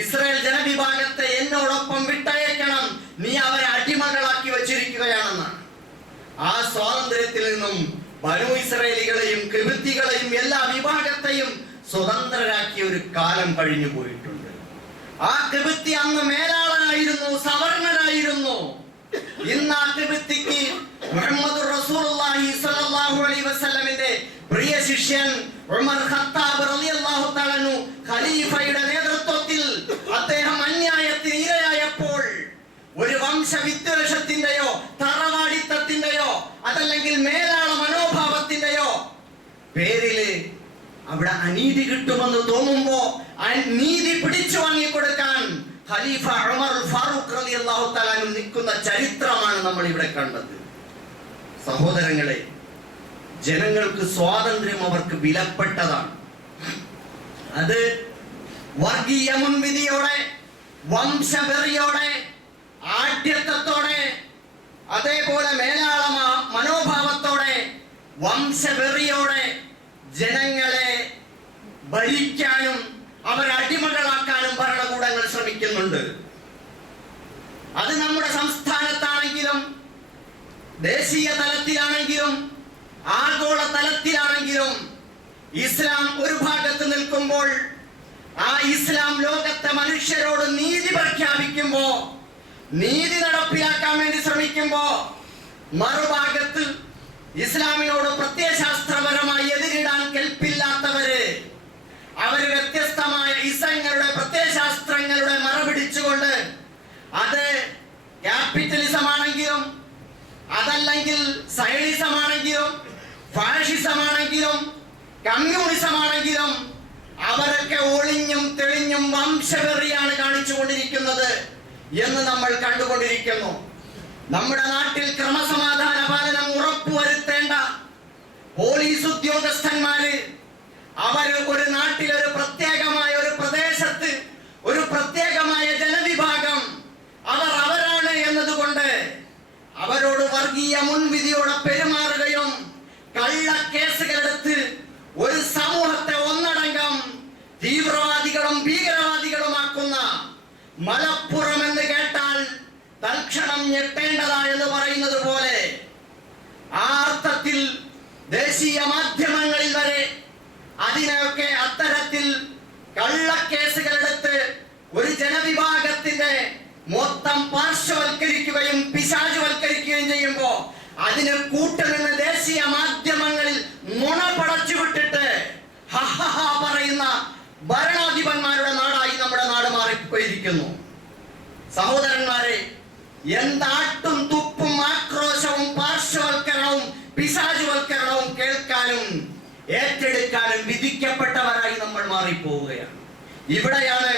ഇസ്രായേൽ ജനവിഭാഗത്തെ എന്നോടൊപ്പം വിട്ടയക്കണം, നീ അവരെ അടിമകളാക്കി വച്ചിരിക്കുകയാണെന്നാണ്. ആ സ്വാതന്ത്ര്യത്തിൽ നിന്നും ബനൂ ഇസ്രായേലികളെയും കിബിത്തികളെയും എല്ലാ വിഭാഗത്തെയും സ്വതന്ത്രരാക്കിയ ഒരു കാലം കഴിഞ്ഞു പോയിട്ടുണ്ട്. ആ കിബിത്തി അന്ന് മേലാളനായിരുന്നു, സവർണനായിരുന്നു. ഇന്ന് ആ കിബിത്തിക്ക് മുഹമ്മദ് റസൂലുള്ളാഹി സ്വല്ലല്ലാഹു അലൈഹി വസല്ലമിന്റെ പ്രിയ ശിഷ്യൻ ഉമർ ഖത്താബ് റളിയല്ലാഹു തആല അൻഹു ഖലീഫയുടെ നേതൃത്വത്തിൽ അദ്ദേഹം അന്യായത്തിന് ഇരയായപ്പോൾ ഒരു വംശവിദ്വേഷത്തിന്റെയോ തറവാടിത്തത്തിന്റെയോ അതല്ലെങ്കിൽ മേലാള മനോഭാവത്തിന്റെയോ പേരില് അവിടെ അനീതി കിട്ടുമെന്ന് തോന്നുമ്പോ നീതി പിടിച്ചു വാങ്ങിക്കൊടുക്കാൻ ഖലീഫ ഉമർ ഫാറൂഖ് റളിയല്ലാഹു തആല അൻഹു നിൽക്കുന്ന ചരിത്രമാണ് നമ്മൾ ഇവിടെ കണ്ടത്. സഹോദരങ്ങളെ, ജനങ്ങൾക്ക് സ്വാതന്ത്ര്യം അവർക്ക് വിലപ്പെട്ടതാണ്. അത് വർഗീയ മുൻവിധിയോടെ, വംശവെറിയോടെ, ആഢ്യത്വത്തോടെ, അതേപോലെ മേലാള മനോഭാവത്തോടെ, വംശവെറിയോടെ ജനങ്ങളെ ഭരിക്കാനും അവരെ അടിമകളാക്കാനും ഭരണകൂടങ്ങൾ ശ്രമിക്കുന്നുണ്ട്. അത് നമ്മുടെ സംസ്ഥാനത്താണെങ്കിലും ദേശീയ തലത്തിലാണെങ്കിലും ആഗോള തലത്തിലാണെങ്കിലും ഇസ്ലാം ഒരു ഭാഗത്ത് നിൽക്കുമ്പോൾ, ആ ഇസ്ലാം ലോകത്തെ മനുഷ്യരോട് നീതി പ്രഖ്യാപിക്കുമ്പോ, നീതി നടപ്പിലാക്കാൻ വേണ്ടി ശ്രമിക്കുമ്പോ, മറുഭാഗത്ത് ഇസ്ലാമിനോട് പ്രത്യയശാസ്ത്രപരമായി എതിരിടാൻ കെൽപ്പില്ലാത്തവര്, അവര് വ്യത്യസ്തമായ ഇസങ്ങളുടെ പ്രത്യയശാസ്ത്രങ്ങളുടെ മറപിടിച്ചുകൊണ്ട്, അത് ക്യാപിറ്റലിസം ആണെങ്കിലും അതല്ലെങ്കിൽ സയനിസം ആണെങ്കിലും ഫാഷിസം ആണെങ്കിലും കമ്മ്യൂണിസം ആണെങ്കിലും അവരൊക്കെ ഒളിഞ്ഞും തെളിഞ്ഞും വംശവെറിയാണ് കാണിച്ചുകൊണ്ടിരിക്കുന്നത് എന്ന് നമ്മൾ കണ്ടുകൊണ്ടിരിക്കുന്നു. നമ്മുടെ നാട്ടിൽ ക്രമസമാധാന പാലനം ഉറപ്പുവരുത്തേണ്ട പോലീസ് ഉദ്യോഗസ്ഥന്മാര്, അവര് ഒരു നാട്ടിൽ ഒരു പ്രത്യേകമായ ഒരു പ്രദേശത്ത് ഒരു പ്രത്യേകമായ ജനവിഭാഗം അവരാണ് എന്നതുകൊണ്ട് അവരോട് വർഗീയ മുൻവിധിയോടെ പെരുമാറുകയും കള്ളക്കേസുകളെടുത്ത് ഒരു സമൂഹത്തെ ഒന്നടങ്കം തീവ്രവാദികളും ഭീകരവാദികളുമാക്കുന്ന മലപ്പുറം എന്ന് കേട്ടാൽ തൽക്ഷണം ഞെട്ടേണ്ടതാ എന്ന് പറയുന്നത് പോലെ ആ അർത്ഥത്തിൽ ദേശീയ മാധ്യമങ്ങളിൽ വരെ അതിനൊക്കെ അത്തരത്തിൽ കള്ളക്കേസുകളെടുത്ത് ഒരു ജനവിഭാഗത്തിന്റെ മൊത്തം പാർശ്വവൽക്കരിക്കുകയും പിശാചുവൽക്കരിക്കുകയും ചെയ്യുമ്പോ അതിന് കൂട്ടുനിന്ന് ദേശീയ മാധ്യമങ്ങളിൽ നുണ പടച്ചു വിട്ടിട്ട് പറയുന്ന ഭരണാധിപന്മാരുടെ നാടായി നമ്മുടെ നാട് മാറിപ്പോയിരിക്കുന്നു. സഹോദരന്മാരെ, എന്താട്ടും തുപ്പും ആക്രോശവും പാർശ്വവൽക്കരണവും പിശാചുവൽക്കരണവും കേൾക്കാനും ഏറ്റെടുക്കാനും വിധിക്കപ്പെട്ടവരായി നമ്മൾ മാറിപ്പോവുകയാണ്. ഇവിടെയാണ്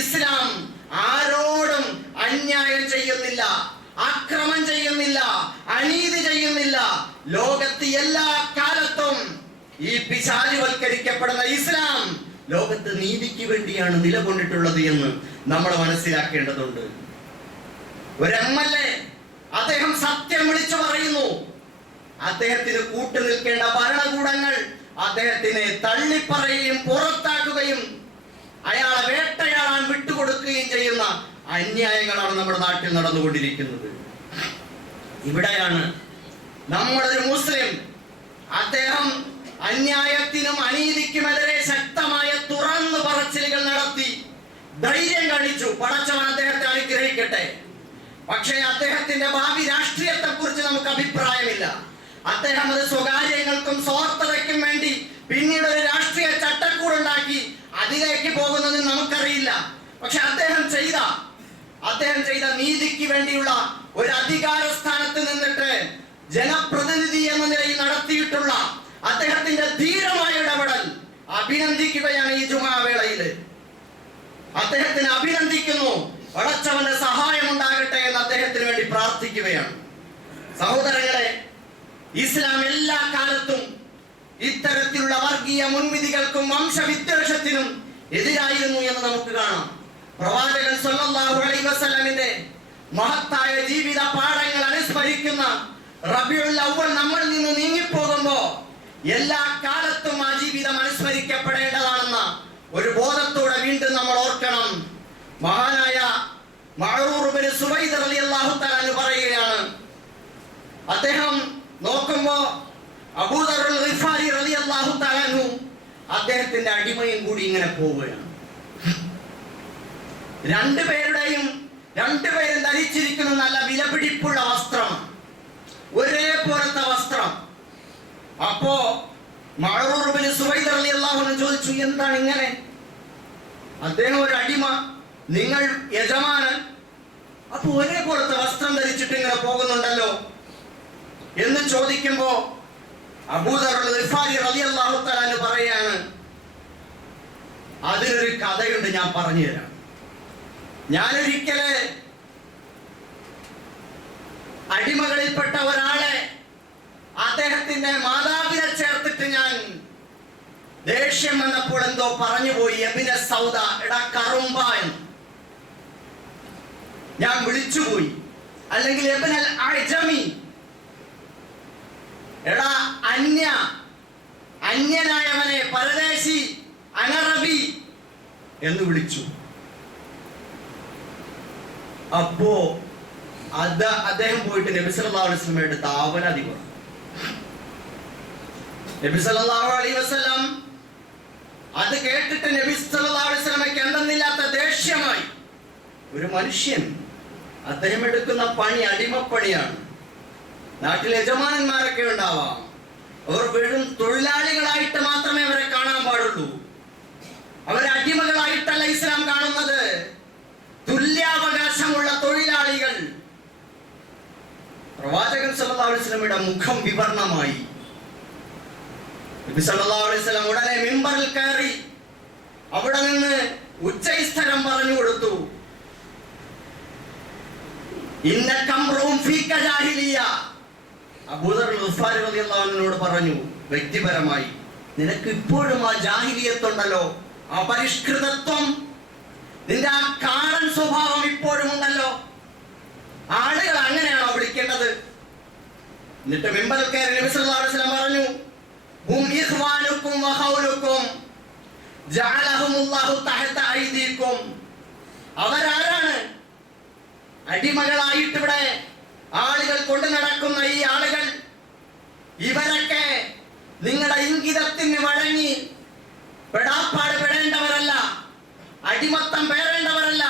ഇസ്ലാം ആരോടും അന്യായം ചെയ്യുന്നില്ല, അക്രമം ചെയ്യുന്നില്ല, അനീതി ചെയ്യുന്നില്ല. ലോകത്ത് എല്ലാ കാലത്തും ഈ പിശാചുവൽക്കരിക്കപ്പെടുന്ന ഇസ്ലാം ലോകത്ത് നീതിക്ക് വേണ്ടിയാണ് നിലകൊണ്ടിട്ടുള്ളത് എന്ന് നമ്മൾ മനസ്സിലാക്കേണ്ടതുണ്ട്. ഒരു MLA അദ്ദേഹം സത്യം വിളിച്ചു പറയുന്നു. അദ്ദേഹത്തിന് കൂട്ടുനിൽക്കേണ്ട ഭരണകൂടങ്ങൾ അദ്ദേഹത്തിനെ തള്ളിപ്പറയുകയും പുറത്താക്കുകയും അയാളെ വേട്ടയാടാൻ വിട്ടുകൊടുക്കുകയും ചെയ്യുന്ന അന്യായങ്ങളാണ് നമ്മുടെ നാട്ടിൽ നടന്നുകൊണ്ടിരിക്കുന്നത്. ഇവിടെയാണ് നമ്മളൊരു മുസ്ലിം അദ്ദേഹം അന്യായത്തിനും അനീതിക്കുമെതിരെ ശക്തമായ തുറന്നു പറച്ചിലുകൾ നടത്തി ധൈര്യം കാണിച്ചു. പടച്ചവൻ അദ്ദേഹത്തെ അനുഗ്രഹിക്കട്ടെ. പക്ഷേ അദ്ദേഹത്തിന്റെ ഭാവി രാഷ്ട്രീയത്തെ കുറിച്ച് നമുക്ക് അഭിപ്രായമില്ല. അദ്ദേഹം അത് സ്വകാര്യങ്ങൾക്കും സ്വാർത്ഥതയ്ക്കും വേണ്ടി പിന്നീട് ഒരു രാഷ്ട്രീയ ചട്ടക്കൂടുണ്ടാക്കി അതിലേക്ക് പോകുന്നത് നമുക്കറിയില്ല. പക്ഷെ അദ്ദേഹം ചെയ്ത നീതിക്ക് വേണ്ടിയുള്ള ഒരു അധികാര സ്ഥാനത്ത് നിന്നിട്ട് ജനപ്രതിനിധി എന്ന നിലയിൽ നടത്തിയിട്ടുള്ള അദ്ദേഹത്തിന്റെ ധീരമായ ഇടപെടൽ അഭിനന്ദിക്കുകയാണ് ഈ ജുമാ വേളയിൽ. അദ്ദേഹത്തിന് അഭിനന്ദിക്കുന്നു. പടച്ചവന്റെ സഹായം ഉണ്ടാകട്ടെ എന്ന് അദ്ദേഹത്തിന് വേണ്ടി പ്രാർത്ഥിക്കുകയാണ്. സഹോദരങ്ങളെ, ഇസ്ലാം എല്ലാ കാലത്തും ഇത്തരത്തിലുള്ള വർഗീയ മുൻവിധികൾക്കും വംശവിദ്വേഷത്തിനും എതിരായിരുന്നു എന്ന് നമുക്ക് കാണാം. പ്രവാചകൻ സല്ലല്ലാഹു അലൈഹി വസല്ലമിന്റെ മഹത്തായ ജീവിത പാഠങ്ങൾ അനുസ്മരിക്കുന്ന റബീഉൽ അവ്വൽ നമ്മളിൽ നിന്ന് നീങ്ങിപ്പോകുമ്പോ എല്ലാ കാലത്തും ആ ജീവിതം അനുസ്മരിക്കപ്പെടേണ്ടതാണെന്ന ഒരു ബോധത്തോടെ വീണ്ടും നമ്മൾ ഓർക്കണം. മഹാനായ മഅറൂർ ഇബ്നു സുവൈദ് റളിയല്ലാഹു തആല അൻഹു പറയുകയാണ്, അദ്ദേഹം നോക്കുമ്പോ അബൂദർ ഗിഫാരി റളിയല്ലാഹു തആല അൻഹു അദ്ദേഹത്തിന്റെ അടിമയും കൂടി ഇങ്ങനെ പോവുകയാണ്. രണ്ടുപേരും ധരിച്ചിരിക്കുന്ന നല്ല വിലപിടിപ്പുള്ള വസ്ത്രം, ഒരേപോലത്തെ വസ്ത്രം. അപ്പോ മഅറൂർ ഇബ്നു സുവൈദ് റളിയല്ലാഹു അൻഹു ചോദിച്ചു, എന്താണ് ഇങ്ങനെ? അദ്ദേഹം ഒരു അടിമ, നിങ്ങൾ യജമാനൻ, അപ്പൊ ഒരേപോലത്തെ വസ്ത്രം ധരിച്ചിട്ട് ഇങ്ങനെ പോകുന്നുണ്ടല്ലോ എന്ന് ചോദിക്കുമ്പോ അബൂദർ ഗിഫാരി റളിയല്ലാഹു തആല അൻഹു പറയാണ്, അതിനൊരു കഥയുണ്ട്, ഞാൻ പറഞ്ഞു തരാം. ഞാനൊരിക്കല് അടിമകളിൽപ്പെട്ട ഒരാളെ അദ്ദേഹത്തിന്റെ മാതാവിനെ ചേർത്തിട്ട് ഞാൻ ദേഷ്യം വന്നപ്പോൾ എന്തോ പറഞ്ഞുപോയി, എബിനെ സൗദ, എടാ കറുമ്പ എന്ന് ഞാൻ വിളിച്ചുപോയി. അല്ലെങ്കിൽ എബിനൽ അജ്മി, എടാ അന്യനായവനെ, പരദേശി, അനറബി എന്ന് വിളിച്ചു. അപ്പോ അദ്ദേഹം പോയിട്ട് നബി സല്ലല്ലാഹു അലൈഹി വസല്ലമയുടെ താവലാതി പറഞ്ഞു. നബി സല്ലല്ലാഹു അലൈഹി വസല്ലം അത് കേട്ടിട്ട് നബി സല്ലല്ലാഹു അലൈഹി വസല്ലമയ്ക്ക് എന്തെന്നില്ലാത്ത ദേഷ്യമായി. ഒരു മനുഷ്യൻ, അദ്ദേഹം എടുക്കുന്ന പണി അടിമപ്പണിയാണ്. നാട്ടിൽ യജമാനന്മാരൊക്കെ ഉണ്ടാവാം, അവർ വെറും തൊഴിലാളികളായിട്ട് മാത്രമേ അവരെ കാണാൻ പാടുള്ളൂ. അവരെ അടിമകളായിട്ടല്ല ഇസ്ലാം കാണുന്നത്, തുല്യാവകാശമുള്ള തൊഴിലാളികൾ. പ്രവാചകൻ സല്ലല്ലാഹു അലൈഹി വസല്ലമയുടെ മുഖം വിവർണമായി. നബി സല്ലല്ലാഹു അലൈഹി വസല്ലം ഉടനെ മിമ്പറിൽ കയറി അവിടെ നിന്ന് ഉച്ചസ്ഥരം പറഞ്ഞു കൊടുത്തു, ഇന്നകംറും ഫീക ജാഹിലിയ. അബൂദർ ഗിഫാരി റളിയല്ലാഹു അൻഹുവിനോട് പറഞ്ഞു വ്യക്തിപരമായി, നിനക്ക് ഇപ്പോഴും ആ ജാഹിലിയത്തുണ്ടല്ലോ, ആ പരിഷ്കൃതത്വം, നിന്റെ ആ കാടൻ സ്വഭാവം ഇപ്പോഴും ഉണ്ടല്ലോ. ആളുകൾ അങ്ങനെയാണോ വിളിക്കേണ്ടത്? എന്നിട്ട് മിമ്പറിൽ കയറി നബി സല്ലല്ലാഹു അലൈഹി വസല്ലം പറഞ്ഞു, ഹും ഇഖ്വാനുക്കും വഖൗലുക്കും ജഅലഹുമുല്ലാഹു തഹത ഐദീകും. അവരാരാണ്? അടിമകളായിട്ട് ഇവിടെ ആളുകൾ കൊണ്ടു നടക്കുന്ന ഈ ആളുകൾ, ഇവരൊക്കെ നിങ്ങളുടെ ഇംഗിതത്തിന് വഴങ്ങി പെടാപ്പാട് പെടേണ്ടവരല്ല, അടിമത്തം പേറേണ്ടവരല്ല.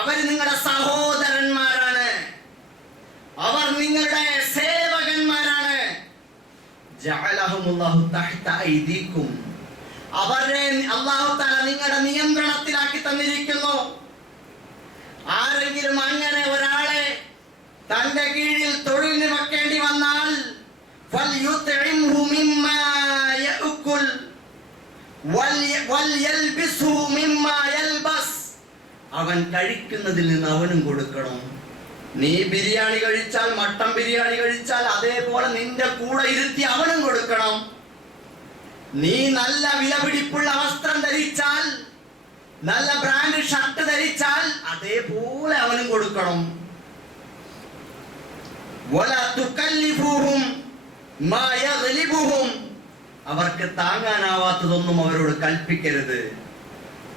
അവർ നിങ്ങളുടെ സഹോദരന്മാരാണ്, അവർ നിങ്ങളുടെ സേവകന്മാരാണ്. ജഅലഹുമുല്ലാഹു തഹത ഐദീകും. അവരെ അല്ലാഹു തആല നിങ്ങളുടെ നിയന്ത്രണത്തിലാക്കി തന്നിരിക്കുന്നു. ആരെങ്കിലും അങ്ങനെ ഒരാളെ തന്റെ കീഴിൽ തൊഴിലിന് വെക്കേണ്ടി വന്നാൽ ഫൽയുത്ഇംഹു മിമ്മാ യഅകുൽ വൽയൽബിസ്ഹു മിമ്മാ യൽബസ്. അവൻ കഴിക്കുന്നതിൽ നിന്ന് അവനും കൊടുക്കണം. നീ ബിരിയാണി കഴിച്ചാൽ, മട്ടൻ ബിരിയാണി കഴിച്ചാൽ, അതേപോലെ നിന്റെ കൂടെ ഇരുത്തി അവനും കൊടുക്കണം. നീ നല്ല വിലപിടിപ്പുള്ള വസ്ത്രം ധരിച്ചാൽ, നല്ല ബ്രാൻഡ് ഷർട്ട് ധരിച്ചാൽ, അതേപോലെ അവനും കൊടുക്കണം. വലാ തുകല്ലിഫൂഹും മാ യഗ്ലിബുഹും. അവർക്ക് താങ്ങാനാവാത്തതൊന്നും അവരോട് കൽപ്പിക്കരുത്.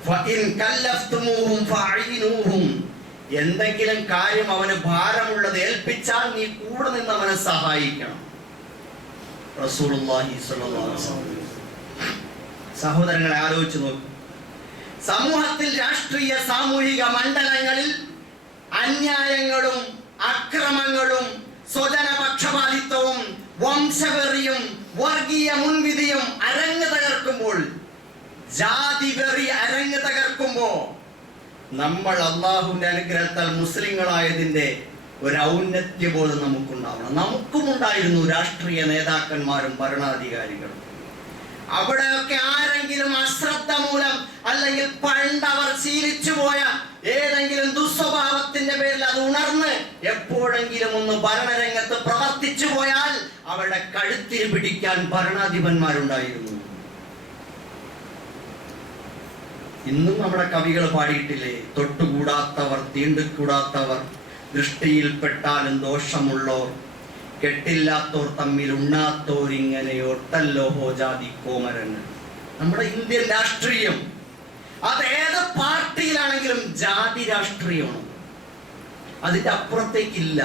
ഫഇൻ കല്ലഫ്തുമൂഹും ഫഅഈനൂഹും. എന്തെങ്കിലും കാര്യം അവന് ഭാരമുള്ളത് ഏൽപ്പിച്ചാൽ നീ കൂടെ നിന്ന് അവനെ സഹായിക്കണം. റസൂലുള്ളാഹി സ്വല്ലല്ലാഹു അലൈഹി വസല്ലം. സഹോദരങ്ങളെ, ആലോചിച്ചു നോക്കൂ. സമൂഹത്തിൽ, രാഷ്ട്രീയ സാമൂഹിക മണ്ഡലങ്ങളിൽ അന്യായങ്ങളും അക്രമങ്ങളും സ്വജനപക്ഷപാതിത്വവും വംശവെറിയും വർഗീയ മുൻവിധിയും അരങ്ങ് തകർക്കുമ്പോൾ, ജാതി വെറി അരങ്ങ് തകർക്കുമ്പോ, നമ്മൾ അള്ളാഹുവിന്റെ അനുഗ്രഹത്താൽ മുസ്ലിങ്ങളായതിന്റെ ഒരു ഔന്നത്യബോധം നമുക്കുണ്ടാവണം. നമുക്കുമുണ്ടായിരുന്നു രാഷ്ട്രീയ നേതാക്കന്മാരും ഭരണാധികാരികളും. അവിടെയൊക്കെ ആരെങ്കിലും അശ്രദ്ധ മൂലം അല്ലെങ്കിൽ പണ്ടവർ ശീലിച്ചു പോയ ഏതെങ്കിലും ദുസ്വഭാവത്തിന്റെ പേരിൽ അത് ഉണർന്ന് എപ്പോഴെങ്കിലും ഒന്ന് ഭരണരംഗത്ത് പ്രവർത്തിച്ചു പോയാൽ അവരുടെ കഴുത്തിൽ പിടിക്കാൻ ഭരണാധിപന്മാരുണ്ടായിരുന്നു. ഇന്നും നമ്മുടെ കവികൾ പാടിയിട്ടില്ലേ, തൊട്ടുകൂടാത്തവർ, തീണ്ടിക്കൂടാത്തവർ, ദൃഷ്ടിയിൽപ്പെട്ടാലും ദോഷമുള്ളോർ, കെട്ടില്ലാത്തോർ തമ്മിൽ ഉണ്ണാത്തോരിങ്ങനെ ഒട്ടല്ലോ ജാതി കോമരങ്ങൾ. നമ്മുടെ ഇന്ത്യൻ രാഷ്ട്രീയം അതേത് പാർട്ടിയിലാണെങ്കിലും ജാതി രാഷ്ട്രീയമാണ്, അതിന്റെ അപ്പുറത്തേക്കില്ല.